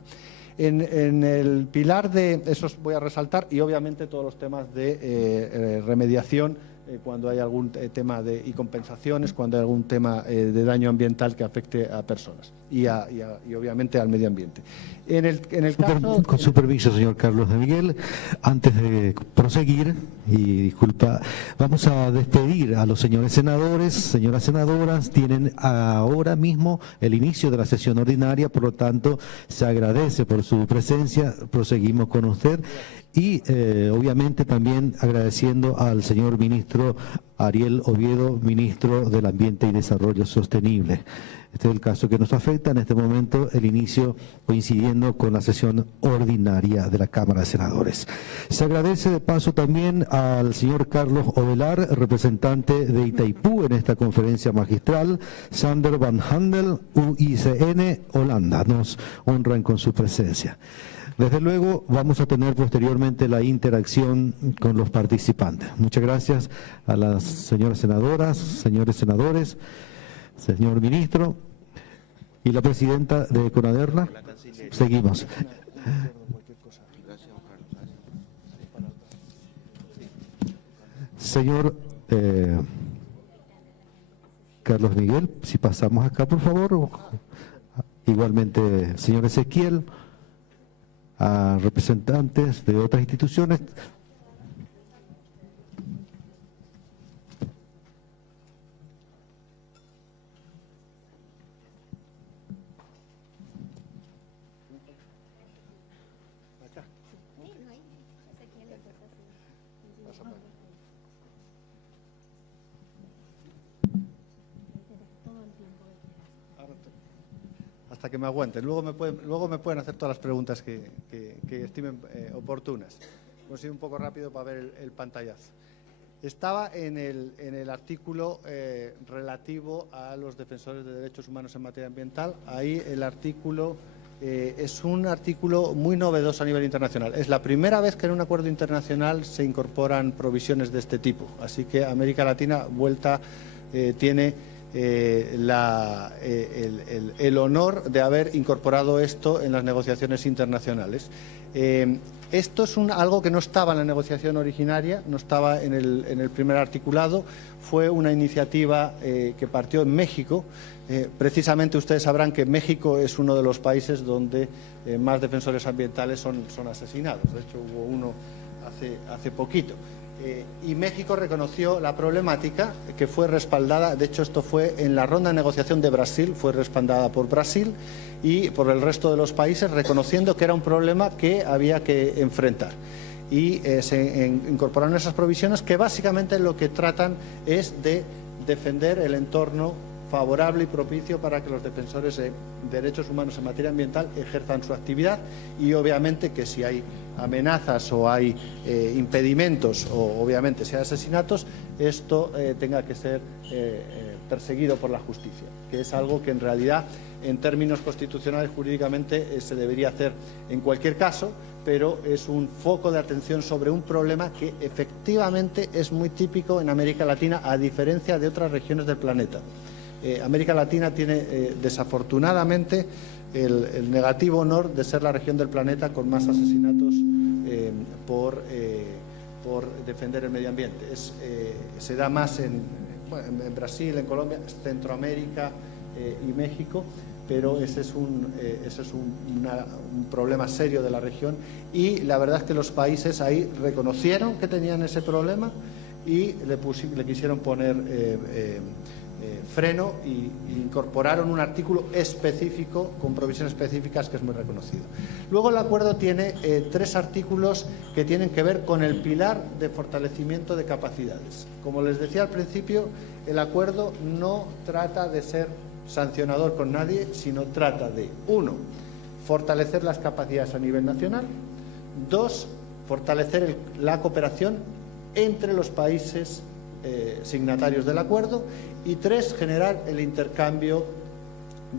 En el pilar de esos voy a resaltar, y obviamente todos los temas de remediación, cuando hay algún tema y compensaciones, cuando hay algún tema de daño ambiental que afecte a personas y obviamente al medio ambiente. En el caso, con su permiso, señor Carlos de Miguel, antes de proseguir, y disculpa, vamos a despedir a los señores senadores, señoras senadoras. Tienen ahora mismo el inicio de la sesión ordinaria, por lo tanto, se agradece por su presencia. Proseguimos con usted. Y obviamente también agradeciendo al señor ministro Ariel Oviedo, ministro del Ambiente y Desarrollo Sostenible. Este es el caso que nos afecta en este momento, el inicio coincidiendo con la sesión ordinaria de la Cámara de Senadores. Se agradece de paso también al señor Carlos Ovelar, representante de Itaipú en esta conferencia magistral. Sander van Handel, UICN, Holanda, nos honran con su presencia. Desde luego vamos a tener posteriormente la interacción con los participantes. Muchas gracias a las señoras senadoras, señores senadores, señor ministro y la presidenta de Conaderna. Seguimos. Señor Carlos Miguel, si pasamos acá, por favor. Igualmente, señor Ezequiel, a representantes de otras instituciones. Hasta que me aguanten. Luego me pueden hacer todas las preguntas que estimen oportunas. Hemos sido un poco rápido para ver el pantallazo. Estaba en el artículo relativo a los defensores de derechos humanos en materia ambiental. Ahí el artículo es un artículo muy novedoso a nivel internacional. Es la primera vez que en un acuerdo internacional se incorporan provisiones de este tipo. Así que América Latina tiene el honor de haber incorporado esto en las negociaciones internacionales. Esto es algo que no estaba en la negociación originaria, no estaba en el primer articulado, fue una iniciativa que partió en México. Precisamente ustedes sabrán que México es uno de los países donde más defensores ambientales son asesinados. De hecho, hubo uno hace poquito. Y México reconoció la problemática, que fue respaldada, de hecho esto fue en la ronda de negociación de Brasil, fue respaldada por Brasil y por el resto de los países, reconociendo que era un problema que había que enfrentar. Y se incorporaron esas provisiones que básicamente lo que tratan es de defender el entorno favorable y propicio para que los defensores de derechos humanos en materia ambiental ejerzan su actividad y obviamente que si hay amenazas o hay impedimentos o obviamente si hay asesinatos, esto tenga que ser perseguido por la justicia, que es algo que en realidad en términos constitucionales jurídicamente se debería hacer en cualquier caso, pero es un foco de atención sobre un problema que efectivamente es muy típico en América Latina a diferencia de otras regiones del planeta. América Latina tiene desafortunadamente el negativo honor de ser la región del planeta con más asesinatos por defender el medio ambiente. Se da más en Brasil, en Colombia, Centroamérica y México, pero ese es un problema serio de la región y la verdad es que los países ahí reconocieron que tenían ese problema y le quisieron poner freno y incorporaron un artículo específico con provisiones específicas que es muy reconocido. Luego el acuerdo tiene 3 artículos que tienen que ver con el pilar de fortalecimiento de capacidades. Como les decía al principio, el acuerdo no trata de ser sancionador con nadie, sino trata de 1. Fortalecer las capacidades a nivel nacional, 2. Fortalecer la cooperación entre los países signatarios del acuerdo y 3. Generar el intercambio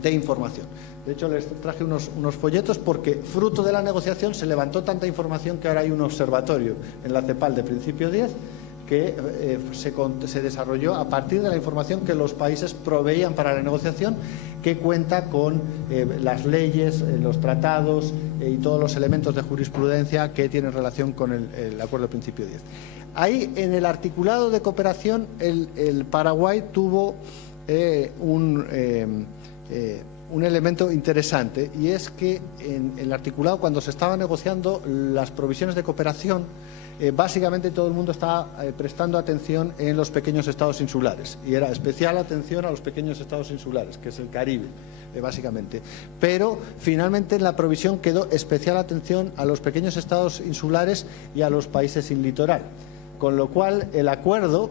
de información. De hecho, les traje unos folletos porque fruto de la negociación se levantó tanta información que ahora hay un observatorio en la CEPAL de Principio 10 que se desarrolló a partir de la información que los países proveían para la negociación, que cuenta con las leyes, los tratados y todos los elementos de jurisprudencia que tienen relación con el acuerdo de Principio 10. Ahí, en el articulado de cooperación, el Paraguay tuvo un elemento interesante, y es que en el articulado, cuando se estaba negociando las provisiones de cooperación, básicamente todo el mundo estaba prestando atención en los pequeños estados insulares, y era especial atención a los pequeños estados insulares, que es el Caribe, básicamente. Pero finalmente en la provisión quedó especial atención a los pequeños estados insulares y a los países sin litoral. Con lo cual el acuerdo,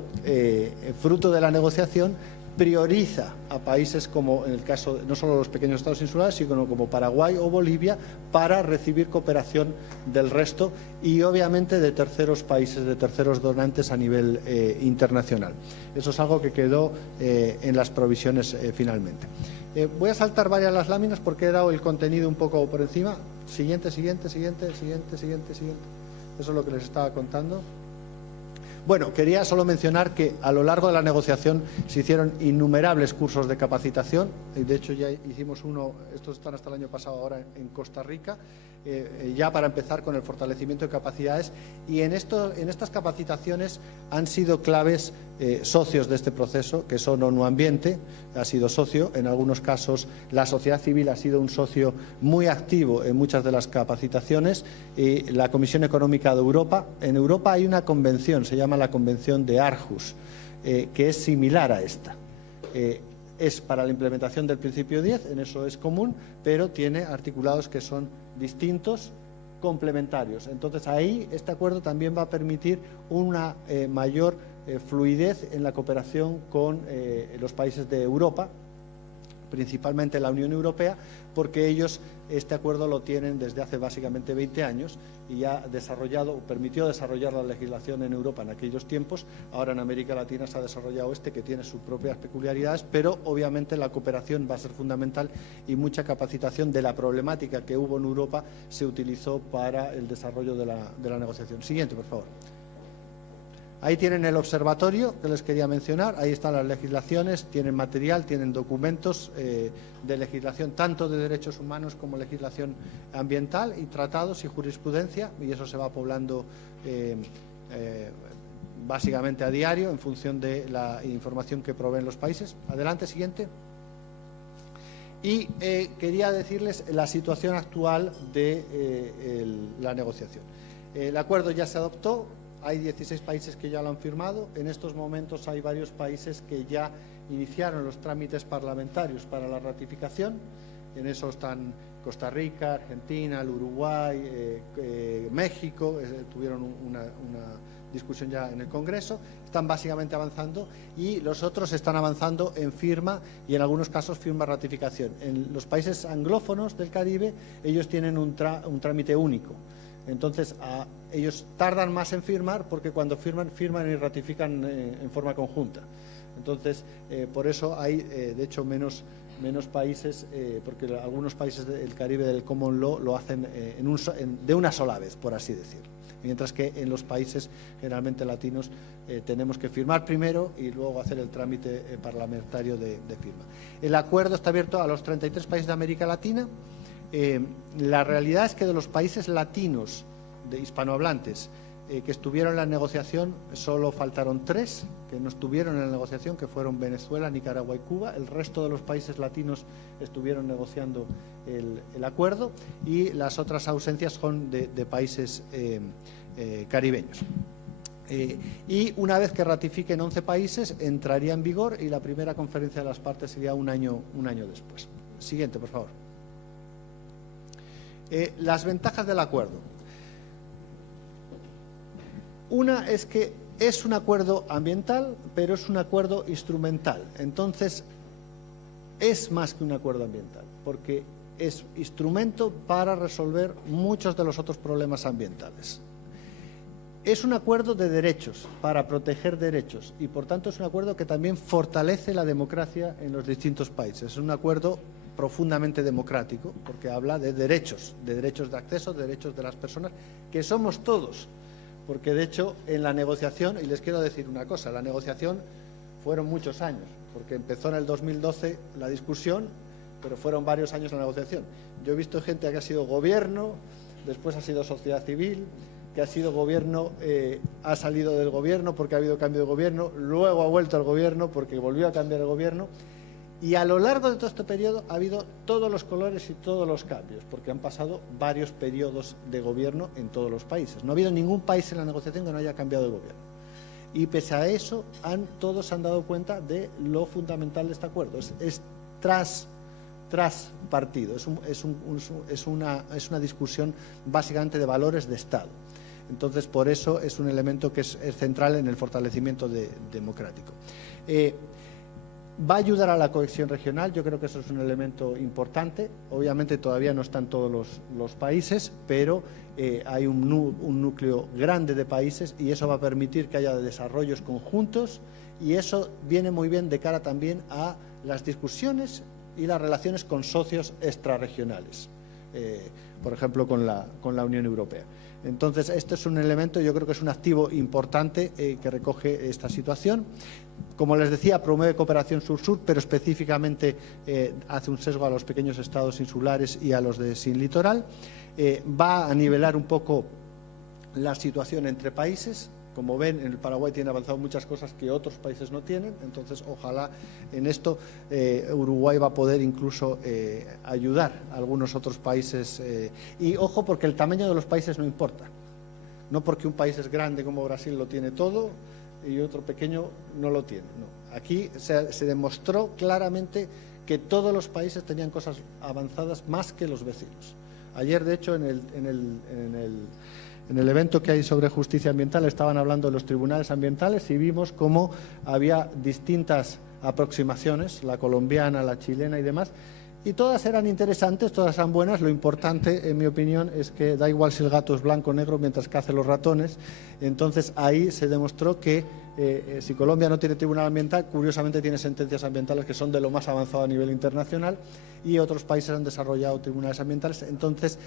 fruto de la negociación, prioriza a países como, en el caso, no solo los pequeños estados insulares, sino como Paraguay o Bolivia, para recibir cooperación del resto y obviamente de terceros países, de terceros donantes a nivel internacional. Eso es algo que quedó en las provisiones finalmente. Voy a saltar varias las láminas porque he dado el contenido un poco por encima. Siguiente. Eso es lo que les estaba contando. Bueno, quería solo mencionar que a lo largo de la negociación se hicieron innumerables cursos de capacitación. De hecho, ya hicimos uno, estos están hasta el año pasado ahora en Costa Rica, ya para empezar con el fortalecimiento de capacidades. Y en estas capacitaciones han sido claves socios de este proceso, que son ONU Ambiente, ha sido socio. En algunos casos la sociedad civil ha sido un socio muy activo en muchas de las capacitaciones. Y la Comisión Económica de Europa. En Europa hay una convención, se llama la Convención de Aarhus, que es similar a esta. Es para la implementación del principio 10, en eso es común, pero tiene articulados que son distintos, complementarios. Entonces ahí este acuerdo también va a permitir una mayor fluidez en la cooperación con los países de Europa, principalmente la Unión Europea, porque ellos este acuerdo lo tienen desde hace básicamente 20 años y ha permitió desarrollar la legislación en Europa en aquellos tiempos. Ahora en América Latina se ha desarrollado que tiene sus propias peculiaridades, pero obviamente la cooperación va a ser fundamental y mucha capacitación de la problemática que hubo en Europa se utilizó para el desarrollo de la negociación. Siguiente, por favor. Ahí tienen el observatorio que les quería mencionar, ahí están las legislaciones, tienen material, tienen documentos de legislación tanto de derechos humanos como legislación ambiental y tratados y jurisprudencia, y eso se va poblando básicamente a diario en función de la información que proveen los países. Adelante, siguiente. Y quería decirles la situación actual de la negociación. El acuerdo ya se adoptó. Hay 16 países que ya lo han firmado. En estos momentos hay varios países que ya iniciaron los trámites parlamentarios para la ratificación. En eso están Costa Rica, Argentina, el Uruguay, México. Tuvieron una discusión ya en el Congreso. Están básicamente avanzando y los otros están avanzando en firma y en algunos casos firma ratificación. En los países anglófonos del Caribe ellos tienen un trámite único. Entonces, ellos tardan más en firmar porque cuando firman y ratifican en forma conjunta. Entonces, por eso hay, de hecho, menos países, porque algunos países del Caribe del Common Law lo hacen de una sola vez, por así decirlo. Mientras que en los países generalmente latinos tenemos que firmar primero y luego hacer el trámite parlamentario de firma. El acuerdo está abierto a los 33 países de América Latina. La realidad es que de los países latinos, de hispanohablantes, que estuvieron en la negociación, solo faltaron 3 que no estuvieron en la negociación, que fueron Venezuela, Nicaragua y Cuba. El resto de los países latinos estuvieron negociando el acuerdo y las otras ausencias son de países caribeños. Y una vez que ratifiquen 11 países, entraría en vigor y la primera conferencia de las partes sería un año después. Siguiente, por favor. Las ventajas del acuerdo. Una es que es un acuerdo ambiental, pero es un acuerdo instrumental. Entonces, es más que un acuerdo ambiental, porque es instrumento para resolver muchos de los otros problemas ambientales. Es un acuerdo de derechos, para proteger derechos, y por tanto es un acuerdo que también fortalece la democracia en los distintos países. Es un acuerdo profundamente democrático, porque habla de derechos de acceso, de derechos de las personas, que somos todos. Porque de hecho en la negociación, y les quiero decir una cosa, la negociación fueron muchos años, porque empezó en el 2012 la discusión, pero fueron varios años la negociación. Yo he visto gente que ha sido gobierno, después ha sido sociedad civil, que ha sido gobierno, ha salido del gobierno porque ha habido cambio de gobierno, luego ha vuelto al gobierno porque volvió a cambiar el gobierno. Y a lo largo de todo este periodo ha habido todos los colores y todos los cambios, porque han pasado varios periodos de gobierno en todos los países. No ha habido ningún país en la negociación que no haya cambiado de gobierno. Y pese a eso, todos se han dado cuenta de lo fundamental de este acuerdo. Es tras partido, es una discusión básicamente de valores de Estado. Entonces, por eso es un elemento que es central en el fortalecimiento democrático. Va a ayudar a la cohesión regional, yo creo que eso es un elemento importante. Obviamente todavía no están todos los países, pero hay un núcleo grande de países y eso va a permitir que haya desarrollos conjuntos y eso viene muy bien de cara también a las discusiones y las relaciones con socios extrarregionales, por ejemplo con la Unión Europea. Entonces, este es un elemento, yo creo que es un activo importante que recoge esta situación. Como les decía, promueve cooperación sur-sur, pero específicamente hace un sesgo a los pequeños estados insulares y a los de sin litoral. Va a nivelar un poco la situación entre países. Como ven, en el Paraguay tiene avanzado muchas cosas que otros países no tienen, entonces ojalá en esto Uruguay va a poder incluso ayudar a algunos otros países. Y ojo, porque el tamaño de los países no importa. No porque un país es grande como Brasil lo tiene todo y otro pequeño no lo tiene. No. Aquí se demostró claramente que todos los países tenían cosas avanzadas más que los vecinos. Ayer, de hecho, en el evento que hay sobre justicia ambiental estaban hablando de los tribunales ambientales y vimos cómo había distintas aproximaciones, la colombiana, la chilena y demás, y todas eran interesantes, todas eran buenas. Lo importante, en mi opinión, es que da igual si el gato es blanco o negro mientras cace los ratones. Entonces ahí se demostró que si Colombia no tiene tribunal ambiental, curiosamente tiene sentencias ambientales que son de lo más avanzado a nivel internacional y otros países han desarrollado tribunales ambientales. Entonces,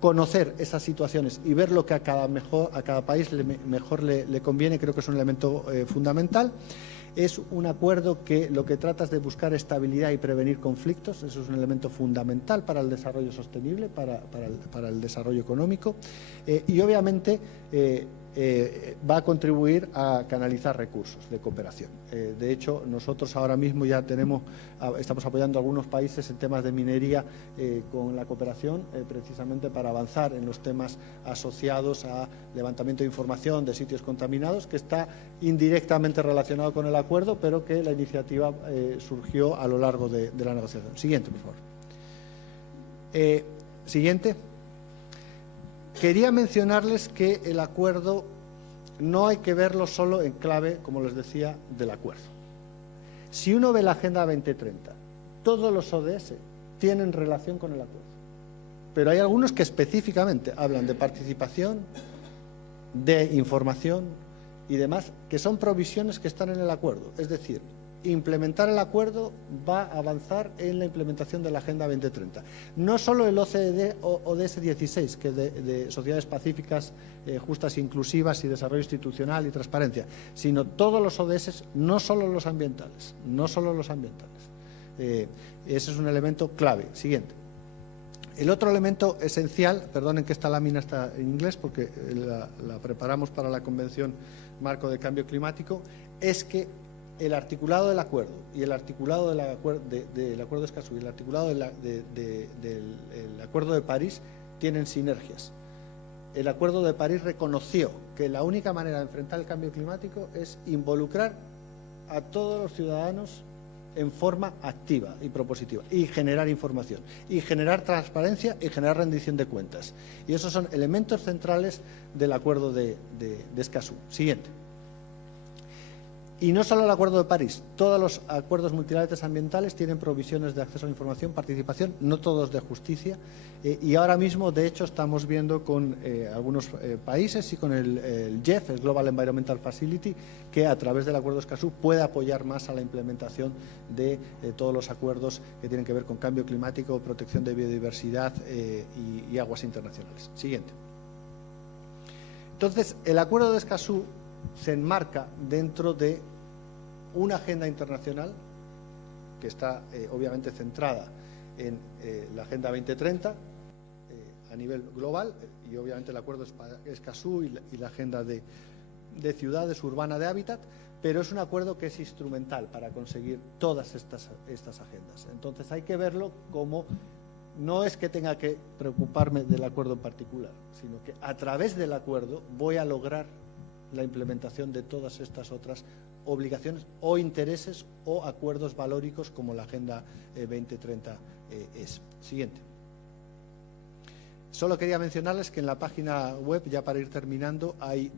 conocer esas situaciones y ver lo que a cada país mejor le conviene, creo que es un elemento fundamental. Es un acuerdo que lo que trata es de buscar estabilidad y prevenir conflictos. Eso es un elemento fundamental para el desarrollo sostenible, para el desarrollo económico. Y obviamente va a contribuir a canalizar recursos de cooperación. De hecho, nosotros ahora mismo ya estamos apoyando a algunos países en temas de minería con la cooperación, precisamente para avanzar en los temas asociados a levantamiento de información de sitios contaminados, que está indirectamente relacionado con el acuerdo, pero que la iniciativa surgió a lo largo de la negociación. Siguiente, por favor. Siguiente. Quería mencionarles que el acuerdo no hay que verlo solo en clave, como les decía, del acuerdo. Si uno ve la Agenda 2030, todos los ODS tienen relación con el acuerdo. Pero hay algunos que específicamente hablan de participación, de información y demás, que son provisiones que están en el acuerdo. Es decir, implementar el acuerdo va a avanzar en la implementación de la Agenda 2030. No solo el OCDE o ODS 16, que de sociedades pacíficas, justas e inclusivas y desarrollo institucional y transparencia, sino todos los ODS, no solo los ambientales, no solo los ambientales. Ese es un elemento clave. Siguiente. El otro elemento esencial, perdonen que esta lámina está en inglés porque la preparamos para la Convención Marco de Cambio Climático, es que el articulado del acuerdo y el articulado del acuerdo de Escazú y el articulado del acuerdo de París tienen sinergias. El acuerdo de París reconoció que la única manera de enfrentar el cambio climático es involucrar a todos los ciudadanos en forma activa y propositiva y generar información y generar transparencia y generar rendición de cuentas. Y esos son elementos centrales del acuerdo de Escazú. Siguiente. Y no solo el Acuerdo de París, todos los acuerdos multilaterales ambientales tienen provisiones de acceso a la información, participación, no todos de justicia. Y ahora mismo, de hecho, estamos viendo con algunos países y con el GEF, el Global Environmental Facility, que a través del Acuerdo de Escazú puede apoyar más a la implementación de todos los acuerdos que tienen que ver con cambio climático, protección de biodiversidad y aguas internacionales. Siguiente. Entonces, el Acuerdo de Escazú se enmarca dentro de una agenda internacional que está obviamente centrada en la Agenda 2030 a nivel global y obviamente el Acuerdo de Escazú y la Agenda de Ciudades Urbana de Hábitat, pero es un acuerdo que es instrumental para conseguir todas estas agendas. Entonces hay que verlo como no es que tenga que preocuparme del acuerdo en particular, sino que a través del acuerdo voy a lograr la implementación de todas estas otras obligaciones o intereses o acuerdos valóricos como la Agenda 2030 es. Siguiente. Solo quería mencionarles que en la página web, ya para ir terminando, hay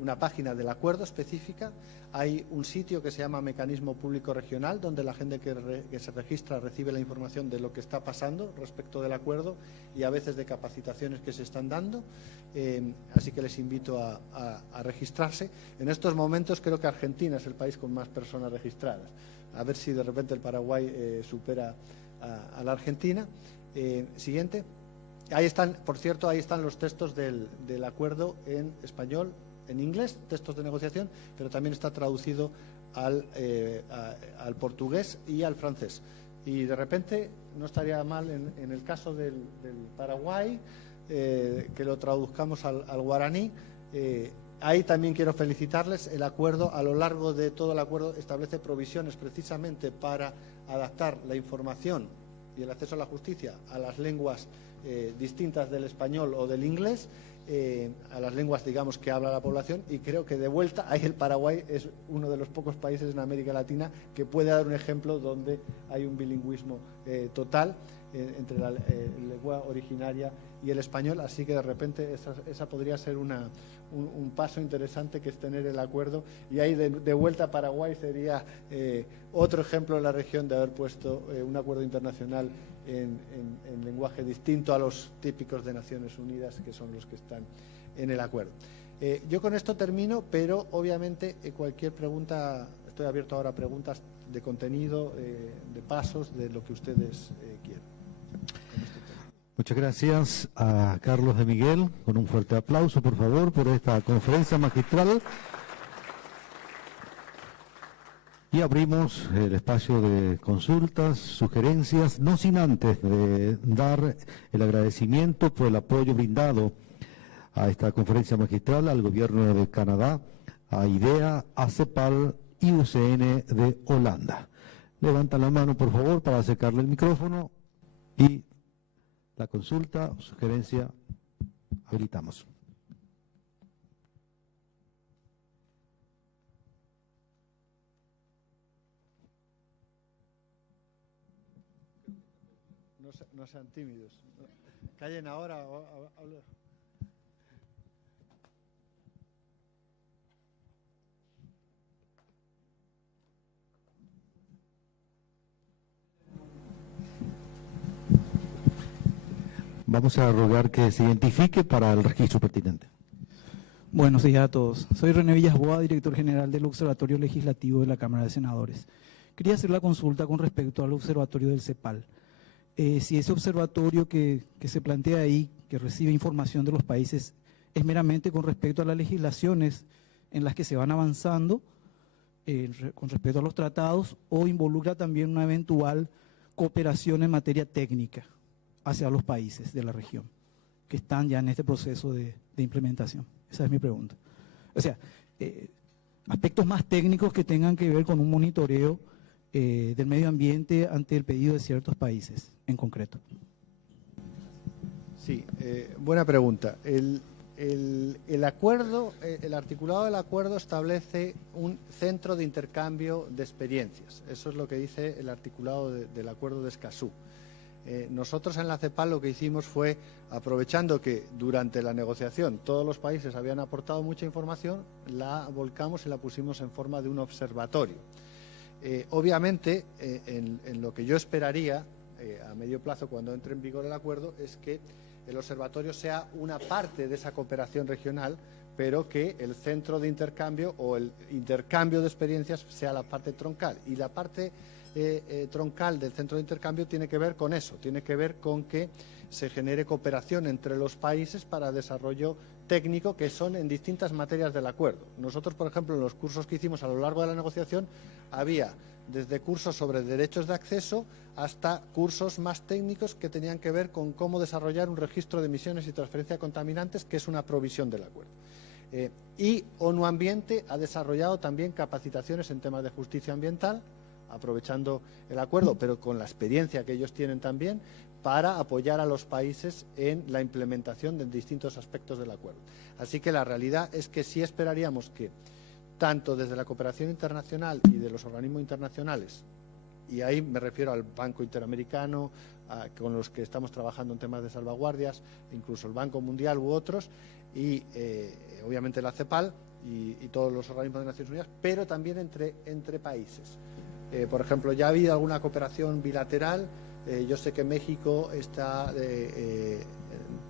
una página del acuerdo específica, hay un sitio que se llama Mecanismo Público Regional, donde la gente que se registra recibe la información de lo que está pasando respecto del acuerdo y a veces de capacitaciones que se están dando, así que les invito a registrarse. En estos momentos creo que Argentina es el país con más personas registradas, a ver si de repente el Paraguay supera a la Argentina. Siguiente. Ahí están, por cierto, ahí están los textos del acuerdo en español, en inglés, textos de negociación, pero también está traducido al portugués y al francés. Y de repente no estaría mal en el caso del Paraguay, que lo traduzcamos al guaraní. Ahí también quiero felicitarles. El acuerdo, a lo largo de todo el acuerdo, establece provisiones precisamente para adaptar la información y el acceso a la justicia a las lenguas distintas del español o del inglés, a las lenguas, digamos, que habla la población, y creo que de vuelta ahí el Paraguay es uno de los pocos países en América Latina que puede dar un ejemplo donde hay un bilingüismo total entre la lengua originaria y el español, así que de repente esa podría ser un paso interesante, que es tener el acuerdo, y ahí de vuelta a Paraguay sería otro ejemplo en la región de haber puesto un acuerdo internacional en lenguaje distinto a los típicos de Naciones Unidas, que son los que están en el acuerdo. Yo con esto termino, pero obviamente cualquier pregunta, estoy abierto ahora a preguntas de contenido, de pasos, de lo que ustedes quieran. Muchas gracias a Carlos de Miguel, con un fuerte aplauso, por favor, por esta conferencia magistral. Y abrimos el espacio de consultas, sugerencias, no sin antes de dar el agradecimiento por el apoyo brindado a esta conferencia magistral al Gobierno de Canadá, a IDEA, a CEPAL y UCN de Holanda. Levantan la mano, por favor, para acercarle el micrófono y la consulta o sugerencia habilitamos. No sean tímidos. Callen ahora. Vamos a rogar que se identifique para el registro pertinente. Buenos días a todos. Soy René Villasboa, director general del Observatorio Legislativo de la Cámara de Senadores. Quería hacer la consulta con respecto al observatorio del CEPAL. Si ese observatorio que se plantea ahí, que recibe información de los países, es meramente con respecto a las legislaciones en las que se van avanzando, con respecto a los tratados, o involucra también una eventual cooperación en materia técnica hacia los países de la región que están ya en este proceso de implementación. Esa es mi pregunta. O sea, aspectos más técnicos que tengan que ver con un monitoreo del medio ambiente ante el pedido de ciertos países en concreto. Sí, buena pregunta. El acuerdo, el articulado del acuerdo establece un centro de intercambio de experiencias. Eso es lo que dice el articulado del acuerdo de Escazú. Nosotros en la CEPAL lo que hicimos fue, aprovechando que durante la negociación todos los países habían aportado mucha información, la volcamos y la pusimos en forma de un observatorio. Obviamente, en lo que yo esperaría a medio plazo, cuando entre en vigor el acuerdo, es que el observatorio sea una parte de esa cooperación regional, pero que el centro de intercambio o el intercambio de experiencias sea la parte troncal. Y la parte troncal del centro de intercambio tiene que ver con eso, tiene que ver con que se genere cooperación entre los países para desarrollo técnico, que son en distintas materias del acuerdo. Nosotros, por ejemplo, en los cursos que hicimos a lo largo de la negociación, había desde cursos sobre derechos de acceso hasta cursos más técnicos que tenían que ver con cómo desarrollar un registro de emisiones y transferencia de contaminantes, que es una provisión del acuerdo. Y ONU Ambiente ha desarrollado también capacitaciones en temas de justicia ambiental, aprovechando el acuerdo, pero con la experiencia que ellos tienen también, para apoyar a los países en la implementación de distintos aspectos del acuerdo. Así que la realidad es que sí esperaríamos que, tanto desde la cooperación internacional y de los organismos internacionales, y ahí me refiero al Banco Interamericano, con los que estamos trabajando en temas de salvaguardias, incluso el Banco Mundial u otros, y obviamente la CEPAL, y todos los organismos de Naciones Unidas, pero también entre países. Por ejemplo, ya ha habido alguna cooperación bilateral. Yo sé que México está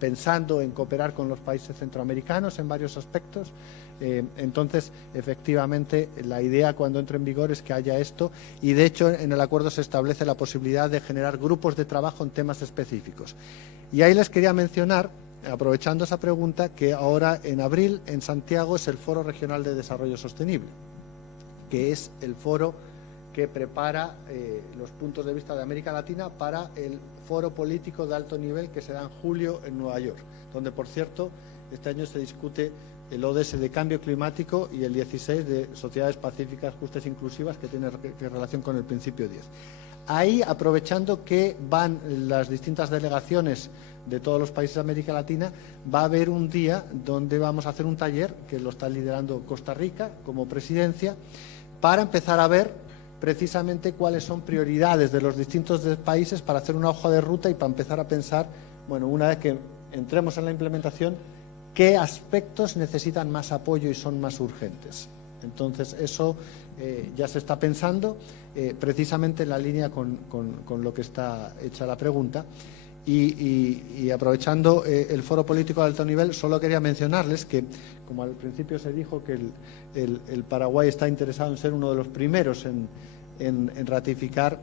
pensando en cooperar con los países centroamericanos en varios aspectos. Entonces, efectivamente, la idea cuando entre en vigor es que haya esto, y de hecho en el acuerdo se establece la posibilidad de generar grupos de trabajo en temas específicos. Y ahí les quería mencionar, aprovechando esa pregunta, que ahora en abril en Santiago es el Foro Regional de Desarrollo Sostenible, que es el foro que prepara los puntos de vista de América Latina para el foro político de alto nivel que será en julio en Nueva York, donde, por cierto, este año se discute el ODS de cambio climático y el 16 de sociedades pacíficas, justas e inclusivas, que tiene relación con el principio 10. Ahí, aprovechando que van las distintas delegaciones de todos los países de América Latina, va a haber un día donde vamos a hacer un taller, que lo está liderando Costa Rica como presidencia, para empezar a ver precisamente cuáles son prioridades de los distintos países para hacer una hoja de ruta y para empezar a pensar, bueno, una vez que entremos en la implementación, qué aspectos necesitan más apoyo y son más urgentes. Entonces, eso ya se está pensando precisamente en la línea con lo que está hecha la pregunta. Y aprovechando el foro político de alto nivel, solo quería mencionarles que, como al principio se dijo que el Paraguay está interesado en ser uno de los primeros en ratificar,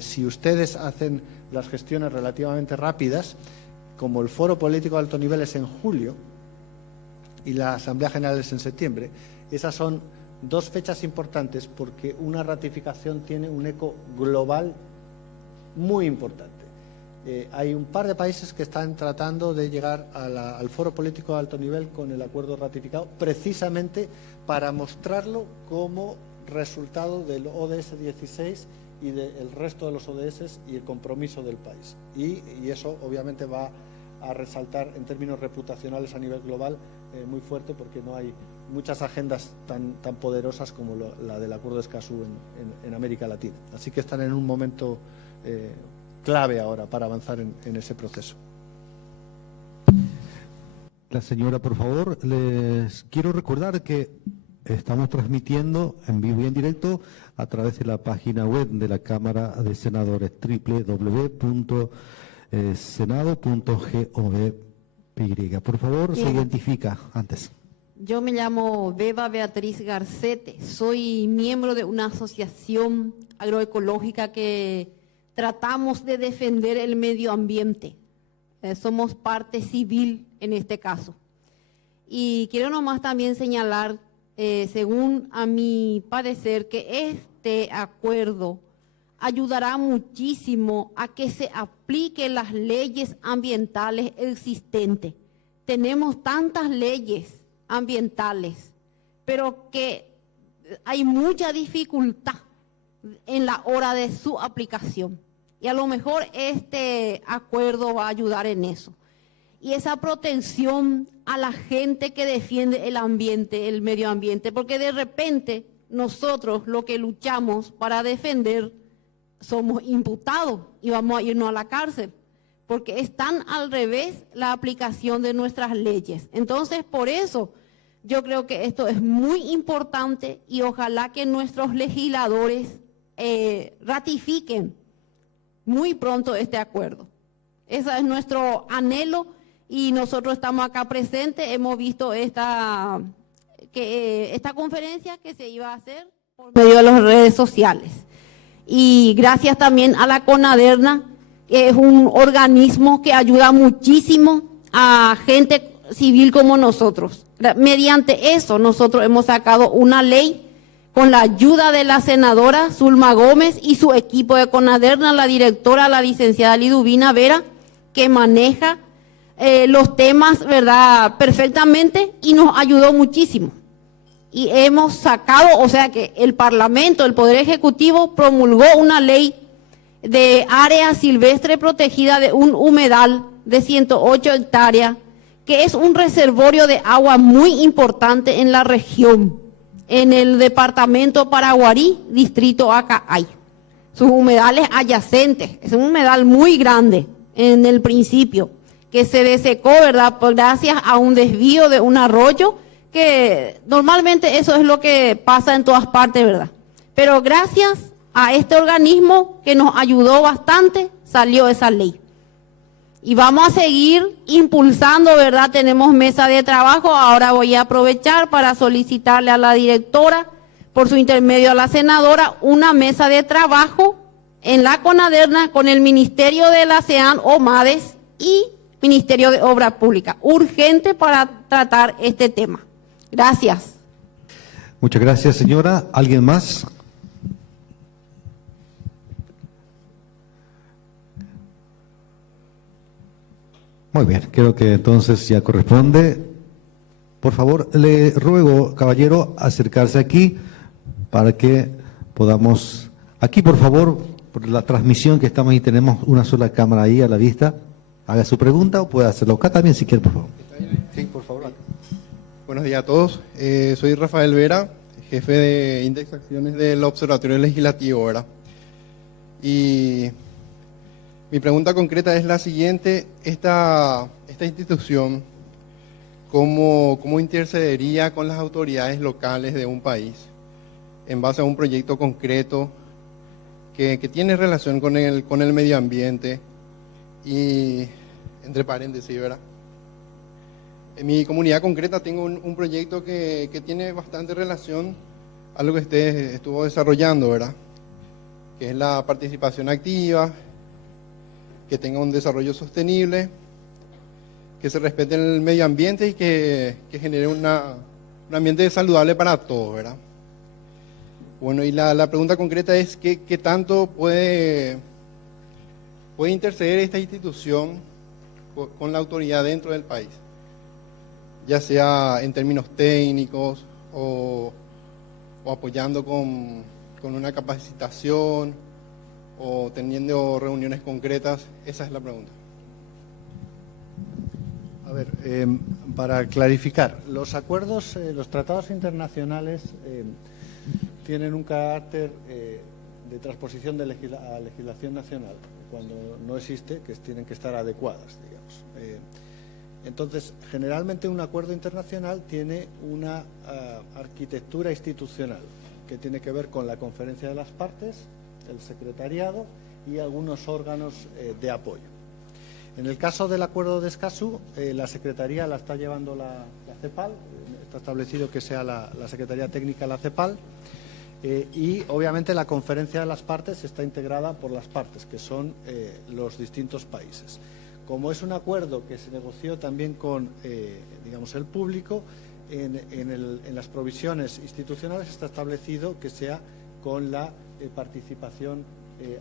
si ustedes hacen las gestiones relativamente rápidas, como el foro político de alto nivel es en julio y la Asamblea General es en septiembre, esas son dos fechas importantes porque una ratificación tiene un eco global muy importante. Hay un par de países que están tratando de llegar al foro político de alto nivel con el acuerdo ratificado, precisamente para mostrarlo como resultado del ODS 16 y del resto de los ODS y el compromiso del país. Y eso obviamente va a resaltar en términos reputacionales a nivel global muy fuerte, porque no hay muchas agendas tan poderosas como la del Acuerdo de Escazú en América Latina. Así que están en un momento clave ahora para avanzar en ese proceso. La señora, por favor, les quiero recordar que estamos transmitiendo en vivo y en directo a través de la página web de la Cámara de Senadores, www.senado.gov.py. Por favor, se identifica antes. Yo me llamo Beba Beatriz Garcete, soy miembro de una asociación agroecológica que tratamos de defender el medio ambiente. Somos parte civil en este caso. Y quiero nomás también señalar, según a mi parecer, que este acuerdo ayudará muchísimo a que se apliquen las leyes ambientales existentes. Tenemos tantas leyes ambientales, pero que hay mucha dificultad en la hora de su aplicación. Y a lo mejor este acuerdo va a ayudar en eso. Y esa protección a la gente que defiende el ambiente, el medio ambiente, porque de repente nosotros lo que luchamos para defender somos imputados y vamos a irnos a la cárcel, porque es tan al revés la aplicación de nuestras leyes. Entonces, por eso yo creo que esto es muy importante y ojalá que nuestros legisladores ratifiquen muy pronto este acuerdo. Ese es nuestro anhelo y nosotros estamos acá presentes. Hemos visto esta conferencia que se iba a hacer por medio de las redes sociales. Y gracias también a la CONADERNA, que es un organismo que ayuda muchísimo a gente civil como nosotros. Mediante eso nosotros hemos sacado una ley con la ayuda de la senadora Zulma Gómez y su equipo de CONADERNA, la directora, la licenciada Liduvina Vera, que maneja los temas, ¿verdad?, perfectamente y nos ayudó muchísimo. Y hemos sacado, o sea que el Parlamento, el Poder Ejecutivo, promulgó una ley de área silvestre protegida de un humedal de 108 hectáreas, que es un reservorio de agua muy importante en la región, en el departamento Paraguarí, distrito Acay. Sus humedales adyacentes, es un humedal muy grande en el principio, que se desecó, ¿verdad?, gracias a un desvío de un arroyo que que normalmente eso es lo que pasa en todas partes, ¿verdad? Pero gracias a este organismo que nos ayudó bastante, salió esa ley. Y vamos a seguir impulsando, ¿verdad? Tenemos mesa de trabajo. Ahora voy a aprovechar para solicitarle a la directora, por su intermedio a la senadora, una mesa de trabajo en la CONADERNA con el Ministerio de la SEAN o MADES y Ministerio de Obras Públicas. Urgente para tratar este tema. Gracias. Muchas gracias, señora. ¿Alguien más? Muy bien, creo que entonces ya corresponde. Por favor, le ruego, caballero, acercarse aquí para que podamos... Aquí, por favor, por la transmisión que estamos ahí, tenemos una sola cámara ahí a la vista. Haga su pregunta o puede hacerlo acá también si quiere, por favor. Sí, por favor. Buenos días a todos. Soy Rafael Vera, jefe de Índice Acciones del Observatorio Legislativo, ¿verdad? Y mi pregunta concreta es la siguiente: esta institución, ¿cómo intercedería con las autoridades locales de un país en base a un proyecto concreto que tiene relación con el medio ambiente? Y, entre paréntesis, ¿verdad? En mi comunidad concreta tengo un proyecto que tiene bastante relación a lo que usted estuvo desarrollando, ¿verdad? Que es la participación activa, que tenga un desarrollo sostenible, que se respete el medio ambiente y que genere un ambiente saludable para todos, ¿verdad? Bueno, y la pregunta concreta es ¿qué tanto puede interceder esta institución con la autoridad dentro del país? Ya sea en términos técnicos o apoyando con una capacitación o teniendo reuniones concretas. Esa es la pregunta. A ver, para clarificar, los acuerdos, los tratados internacionales tienen un carácter de transposición de a legislación nacional, cuando no existe, que tienen que estar adecuadas, digamos. Entonces, generalmente un acuerdo internacional tiene una arquitectura institucional que tiene que ver con la conferencia de las partes, el secretariado y algunos órganos de apoyo. En el caso del acuerdo de Escazú, la secretaría la está llevando la CEPAL, está establecido que sea la Secretaría Técnica la CEPAL, y obviamente la conferencia de las partes está integrada por las partes, que son los distintos países. Como es un acuerdo que se negoció también con, digamos, el público, en las provisiones institucionales está establecido que sea con la participación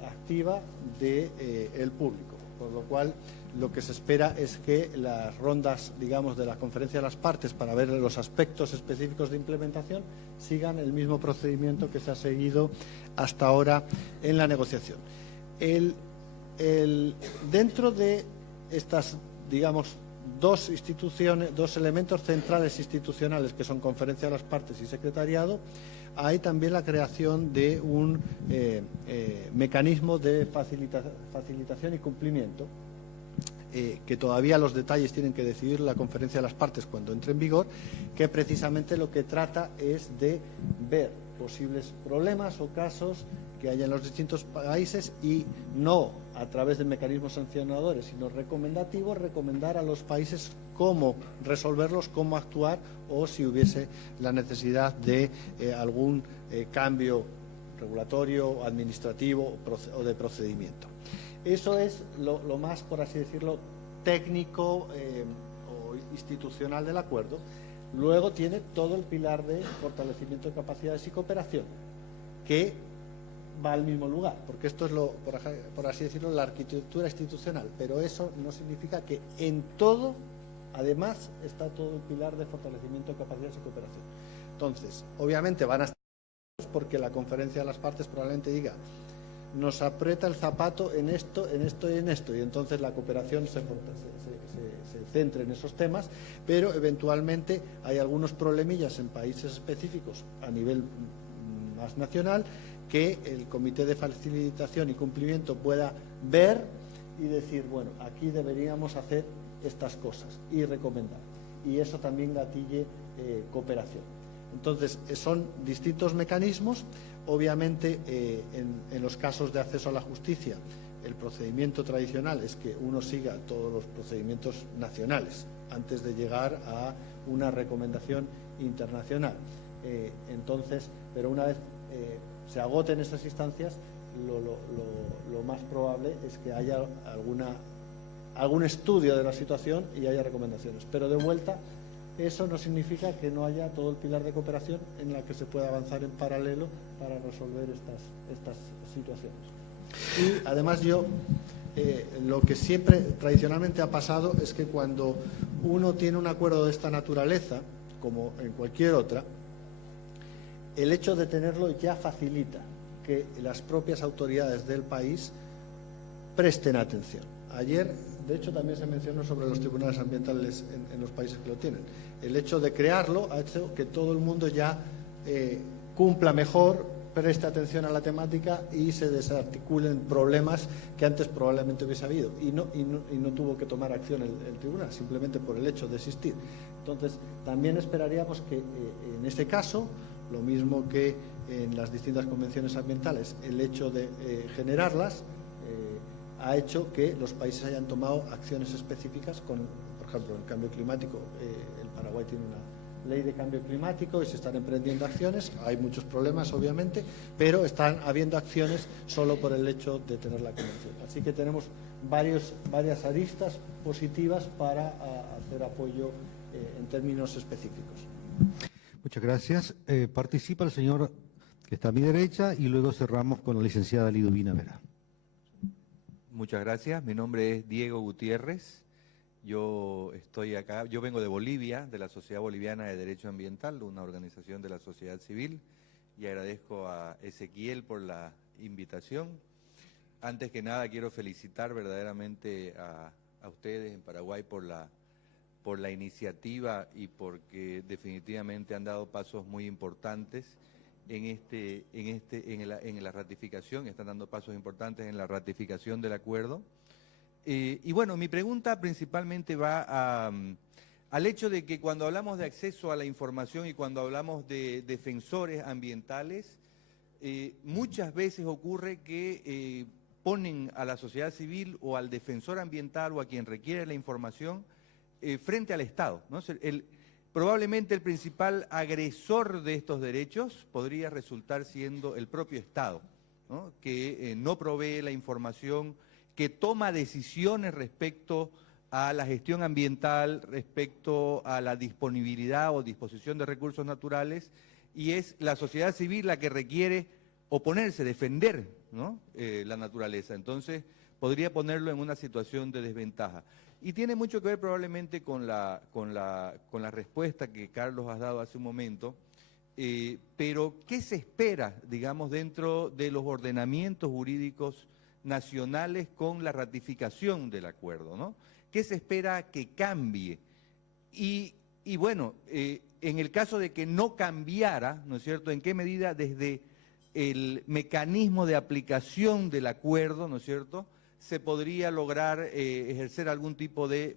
activa del público, por lo cual lo que se espera es que las rondas, digamos, de la conferencia de las partes para ver los aspectos específicos de implementación sigan el mismo procedimiento que se ha seguido hasta ahora en la negociación. Dentro de estas, digamos, dos elementos centrales institucionales, que son conferencia de las partes y secretariado, hay también la creación de un mecanismo de facilitación y cumplimiento, que todavía los detalles tienen que decidir la conferencia de las partes cuando entre en vigor, que precisamente lo que trata es de ver posibles problemas o casos que haya en los distintos países y no a través de mecanismos sancionadores, sino recomendativos, recomendar a los países cómo resolverlos, cómo actuar o si hubiese la necesidad de algún cambio regulatorio, administrativo o de procedimiento. Eso es lo más, por así decirlo, técnico o institucional del acuerdo. Luego tiene todo el pilar de fortalecimiento de capacidades y cooperación, que va al mismo lugar, porque esto es por así decirlo, la arquitectura institucional, pero eso no significa que en todo, además, está todo el pilar de fortalecimiento de capacidades y cooperación. Entonces, obviamente van a estar, porque la conferencia de las partes probablemente diga, nos aprieta el zapato en esto, en esto y en esto, y entonces la cooperación se centre en esos temas, pero eventualmente hay algunos problemillas en países específicos a nivel más nacional que el Comité de Facilitación y Cumplimiento pueda ver y decir, bueno, aquí deberíamos hacer estas cosas y recomendar. y eso también gatille cooperación. Entonces, son distintos mecanismos. Obviamente, en los casos de acceso a la justicia, el procedimiento tradicional es que uno siga todos los procedimientos nacionales antes de llegar a una recomendación internacional. Entonces, pero una vez se agoten estas instancias, lo más probable es que haya algún estudio de la situación y haya recomendaciones. Pero de vuelta, eso no significa que no haya todo el pilar de cooperación en la que se pueda avanzar en paralelo para resolver estas situaciones. Y además lo que siempre tradicionalmente ha pasado es que cuando uno tiene un acuerdo de esta naturaleza, como en cualquier otra, el hecho de tenerlo ya facilita que las propias autoridades del país presten atención. Ayer, de hecho, también se mencionó sobre los tribunales ambientales en los países que lo tienen. El hecho de crearlo ha hecho que todo el mundo ya cumpla mejor, preste atención a la temática y se desarticulen problemas que antes probablemente hubiese habido. Y no tuvo que tomar acción el tribunal, simplemente por el hecho de existir. Entonces, también esperaríamos que en este caso, lo mismo que en las distintas convenciones ambientales, el hecho de generarlas ha hecho que los países hayan tomado acciones específicas por ejemplo, el cambio climático. El Paraguay tiene una ley de cambio climático y se están emprendiendo acciones. Hay muchos problemas, obviamente, pero están habiendo acciones solo por el hecho de tener la convención. Así que tenemos varias aristas positivas para hacer apoyo en términos específicos. Muchas gracias. Participa el señor que está a mi derecha y luego cerramos con la licenciada Liduvina Vera. Muchas gracias. Mi nombre es Diego Gutiérrez. Yo estoy acá, yo vengo de Bolivia, de la Sociedad Boliviana de Derecho Ambiental, una organización de la sociedad civil, y agradezco a Ezequiel por la invitación. Antes que nada quiero felicitar verdaderamente a ustedes en Paraguay por la iniciativa y porque definitivamente han dado pasos muy importantes en la ratificación, están dando pasos importantes en la ratificación del acuerdo. Y bueno, mi pregunta principalmente va al hecho de que cuando hablamos de acceso a la información y cuando hablamos de defensores ambientales, muchas veces ocurre que ponen a la sociedad civil o al defensor ambiental o a quien requiere la información frente al Estado, ¿no? Probablemente el principal agresor de estos derechos podría resultar siendo el propio Estado, ¿no? Que no provee la información, que toma decisiones respecto a la gestión ambiental, respecto a la disponibilidad o disposición de recursos naturales, y es la sociedad civil la que requiere oponerse, defender, ¿no? La naturaleza. Entonces, podría ponerlo en una situación de desventaja. Y tiene mucho que ver probablemente con la respuesta que Carlos ha dado hace un momento, pero ¿qué se espera, digamos, dentro de los ordenamientos jurídicos nacionales con la ratificación del acuerdo, ¿no? ¿Qué se espera que cambie? Y bueno, en el caso de que no cambiara, ¿no es cierto?, ¿en qué medida desde el mecanismo de aplicación del acuerdo, ¿no es cierto?, se podría lograr ejercer algún tipo de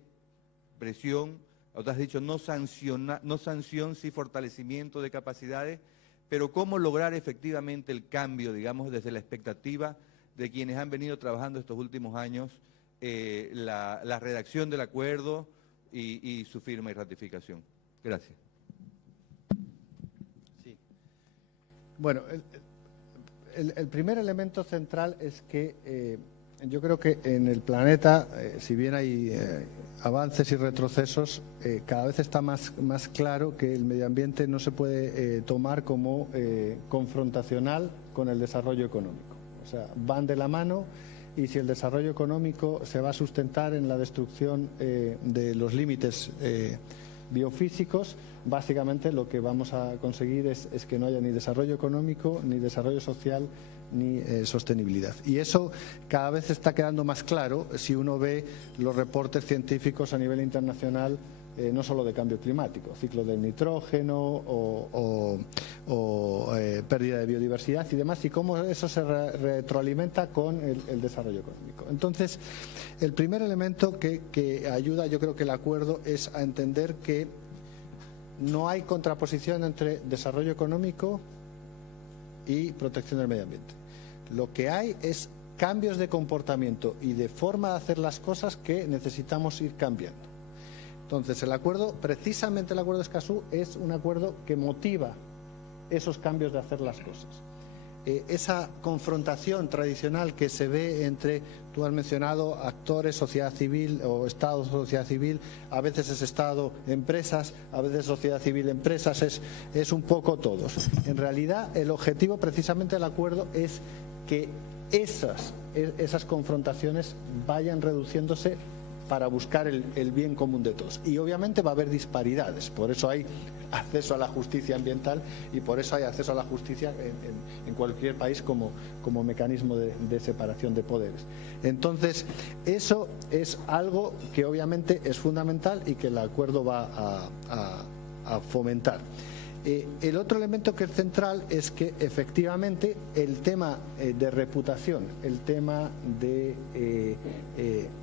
presión? O te has dicho no sanción, sí fortalecimiento de capacidades, pero cómo lograr efectivamente el cambio, digamos, desde la expectativa de quienes han venido trabajando estos últimos años la redacción del acuerdo y su firma y ratificación. Gracias. Sí. Bueno, el primer elemento central es que yo creo que en el planeta, si bien hay avances y retrocesos, cada vez está más claro que el medio ambiente no se puede tomar como confrontacional con el desarrollo económico. O sea, van de la mano, y si el desarrollo económico se va a sustentar en la destrucción de los límites biofísicos, básicamente lo que vamos a conseguir es que no haya ni desarrollo económico, ni desarrollo social, ni sostenibilidad. Y eso cada vez está quedando más claro si uno ve los reportes científicos a nivel internacional no solo de cambio climático, ciclo del nitrógeno o pérdida de biodiversidad y demás, y cómo eso se retroalimenta con el desarrollo económico. Entonces, el primer elemento que ayuda, yo creo que el acuerdo, es a entender que no hay contraposición entre desarrollo económico y protección del medio ambiente. Lo que hay es cambios de comportamiento y de forma de hacer las cosas que necesitamos ir cambiando. Entonces, el acuerdo, precisamente el acuerdo de Escazú, es un acuerdo que motiva esos cambios de hacer las cosas. Esa confrontación tradicional que se ve entre, tú has mencionado, actores, sociedad civil o Estado, sociedad civil, a veces es Estado, empresas, a veces sociedad civil, empresas, es un poco todos. En realidad, el objetivo precisamente del acuerdo es que esas confrontaciones vayan reduciéndose para buscar el bien común de todos. Y obviamente va a haber disparidades, por eso hay acceso a la justicia ambiental y por eso hay acceso a la justicia en cualquier país como mecanismo de separación de poderes. Entonces, eso es algo que obviamente es fundamental y que el acuerdo va a fomentar. El otro elemento que es central es que efectivamente el tema de reputación, el tema de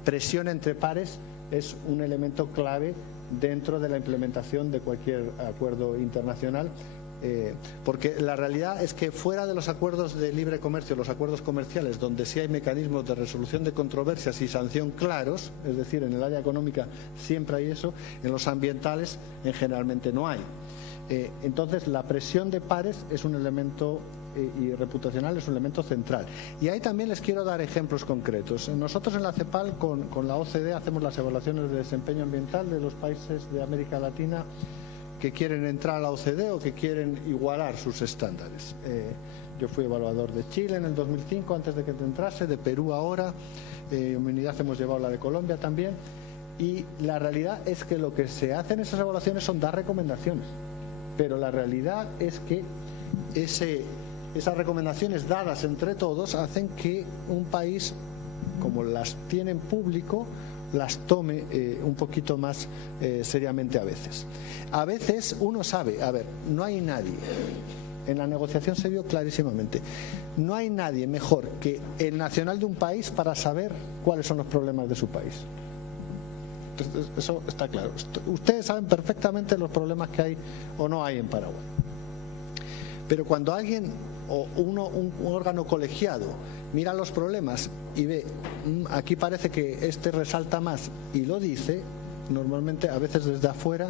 presión entre pares es un elemento clave dentro de la implementación de cualquier acuerdo internacional, porque la realidad es que fuera de los acuerdos de libre comercio, los acuerdos comerciales, donde sí hay mecanismos de resolución de controversias y sanción claros, es decir, en el área económica siempre hay eso, en los ambientales generalmente no hay. Entonces, la presión de pares es un elemento y reputacional es un elemento central. Y ahí también les quiero dar ejemplos concretos. Nosotros en la CEPAL con la OCDE hacemos las evaluaciones de desempeño ambiental de los países de América Latina que quieren entrar a la OCDE o que quieren igualar sus estándares. Yo fui evaluador de Chile en el 2005 antes de que entrase, de Perú ahora, en Humanidad hemos llevado la de Colombia también, y la realidad es que lo que se hace en esas evaluaciones son dar recomendaciones. Pero la realidad es que esas recomendaciones dadas entre todos hacen que un país, como las tiene en público, las tome un poquito más seriamente a veces. A veces uno sabe, a ver, no hay nadie, en la negociación se vio clarísimamente, no hay nadie mejor que el nacional de un país para saber cuáles son los problemas de su país. Eso está claro. Ustedes saben perfectamente los problemas que hay o no hay en Paraguay. Pero cuando alguien o un órgano colegiado mira los problemas y ve, aquí parece que este resalta más y lo dice, normalmente a veces desde afuera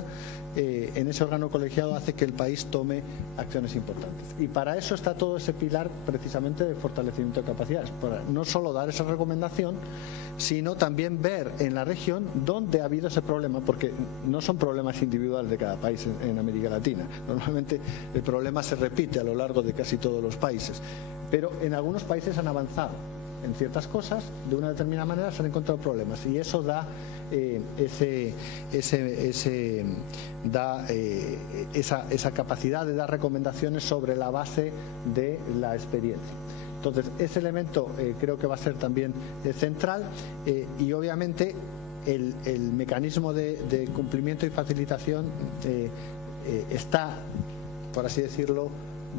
en ese órgano colegiado hace que el país tome acciones importantes. Y para eso está todo ese pilar precisamente de fortalecimiento de capacidades, para no solo dar esa recomendación, sino también ver en la región dónde ha habido ese problema, porque no son problemas individuales de cada país en América Latina. Normalmente el problema se repite a lo largo de casi todos los países, pero en algunos países han avanzado en ciertas cosas, de una determinada manera se han encontrado problemas y eso da esa capacidad de dar recomendaciones sobre la base de la experiencia. Entonces, ese elemento creo que va a ser también central y obviamente el mecanismo de cumplimiento y facilitación está, por así decirlo,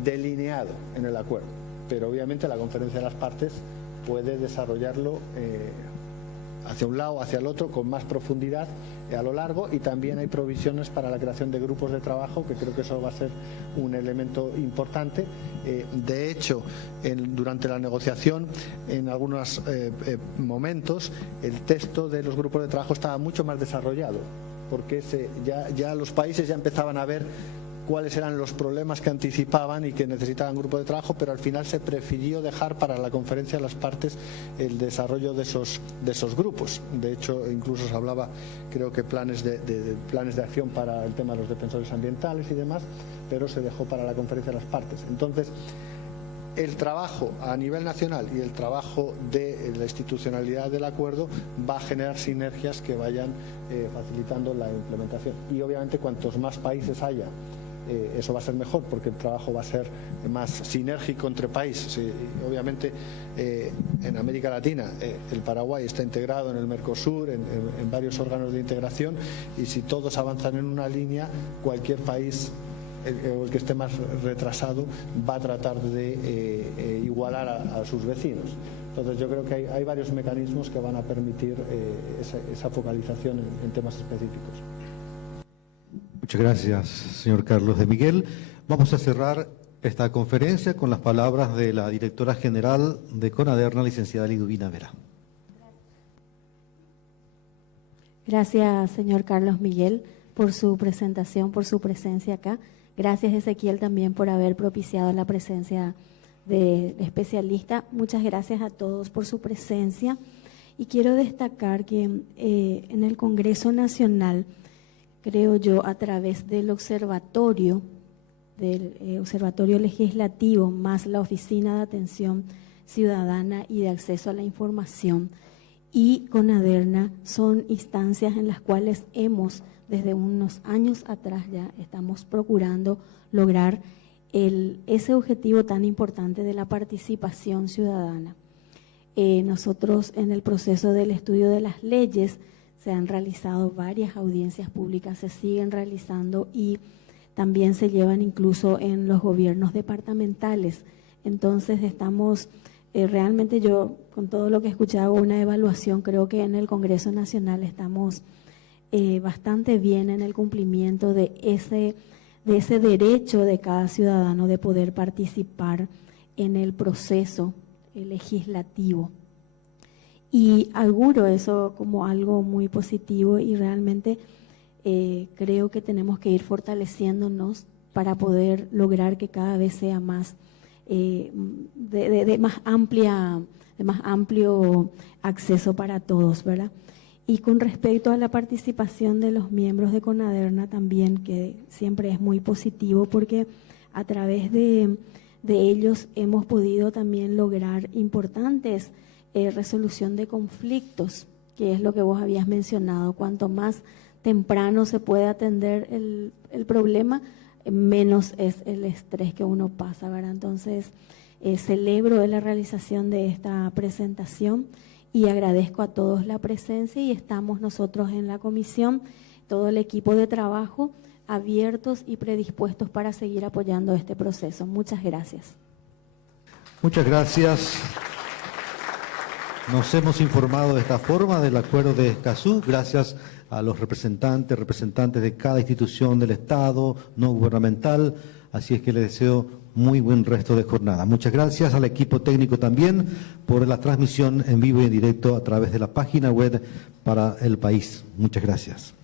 delineado en el acuerdo, pero obviamente la conferencia de las partes puede desarrollarlo hacia un lado, hacia el otro, con más profundidad a lo largo, y también hay provisiones para la creación de grupos de trabajo, que creo que eso va a ser un elemento importante. De hecho, durante la negociación, en algunos momentos, el texto de los grupos de trabajo estaba mucho más desarrollado, porque ya los países ya empezaban a ver cuáles eran los problemas que anticipaban y que necesitaban grupo de trabajo, pero al final se prefirió dejar para la conferencia de las partes el desarrollo de esos grupos. De hecho, incluso se hablaba, creo que planes de acción para el tema de los defensores ambientales y demás, pero se dejó para la conferencia de las partes. Entonces, el trabajo a nivel nacional y el trabajo de la institucionalidad del acuerdo va a generar sinergias que vayan facilitando la implementación. Y obviamente cuantos más países haya eso va a ser mejor porque el trabajo va a ser más sinérgico entre países. Obviamente en América Latina el Paraguay está integrado en el Mercosur, en varios órganos de integración, y si todos avanzan en una línea, cualquier país el que esté más retrasado va a tratar de igualar a sus vecinos. Entonces yo creo que hay varios mecanismos que van a permitir esa focalización en temas específicos. Muchas gracias, señor Carlos de Miguel. Vamos a cerrar esta conferencia con las palabras de la directora general de CONADERNA, licenciada Liduvina Vera. Gracias, señor Carlos Miguel, por su presentación, por su presencia acá. Gracias, Ezequiel, también por haber propiciado la presencia del especialista. Muchas gracias a todos por su presencia. Y quiero destacar que en el Congreso Nacional, creo yo, a través del observatorio legislativo, más la Oficina de Atención Ciudadana y de Acceso a la Información y CONADERNA, son instancias en las cuales hemos, desde unos años atrás ya, estamos procurando lograr ese objetivo tan importante de la participación ciudadana. Nosotros en el proceso del estudio de las leyes se han realizado varias audiencias públicas, se siguen realizando y también se llevan incluso en los gobiernos departamentales. Entonces estamos, realmente yo con todo lo que he escuchado hago una evaluación, creo que en el Congreso Nacional estamos bastante bien en el cumplimiento de ese derecho de cada ciudadano de poder participar en el proceso legislativo. Y auguro eso como algo muy positivo y realmente creo que tenemos que ir fortaleciéndonos para poder lograr que cada vez sea más de más amplio acceso para todos, ¿verdad? Y con respecto a la participación de los miembros de CONADERNA también, que siempre es muy positivo porque a través de ellos hemos podido también lograr importantes resolución de conflictos, que es lo que vos habías mencionado. Cuanto más temprano se puede atender el problema, menos es el estrés que uno pasa, ¿verdad? Entonces, celebro de la realización de esta presentación y agradezco a todos la presencia y estamos nosotros en la comisión, todo el equipo de trabajo, abiertos y predispuestos para seguir apoyando este proceso. Muchas gracias. Muchas gracias. Nos hemos informado de esta forma del acuerdo de Escazú, gracias a los representantes de cada institución del Estado, no gubernamental, así es que les deseo muy buen resto de jornada. Muchas gracias al equipo técnico también por la transmisión en vivo y en directo a través de la página web para el país. Muchas gracias.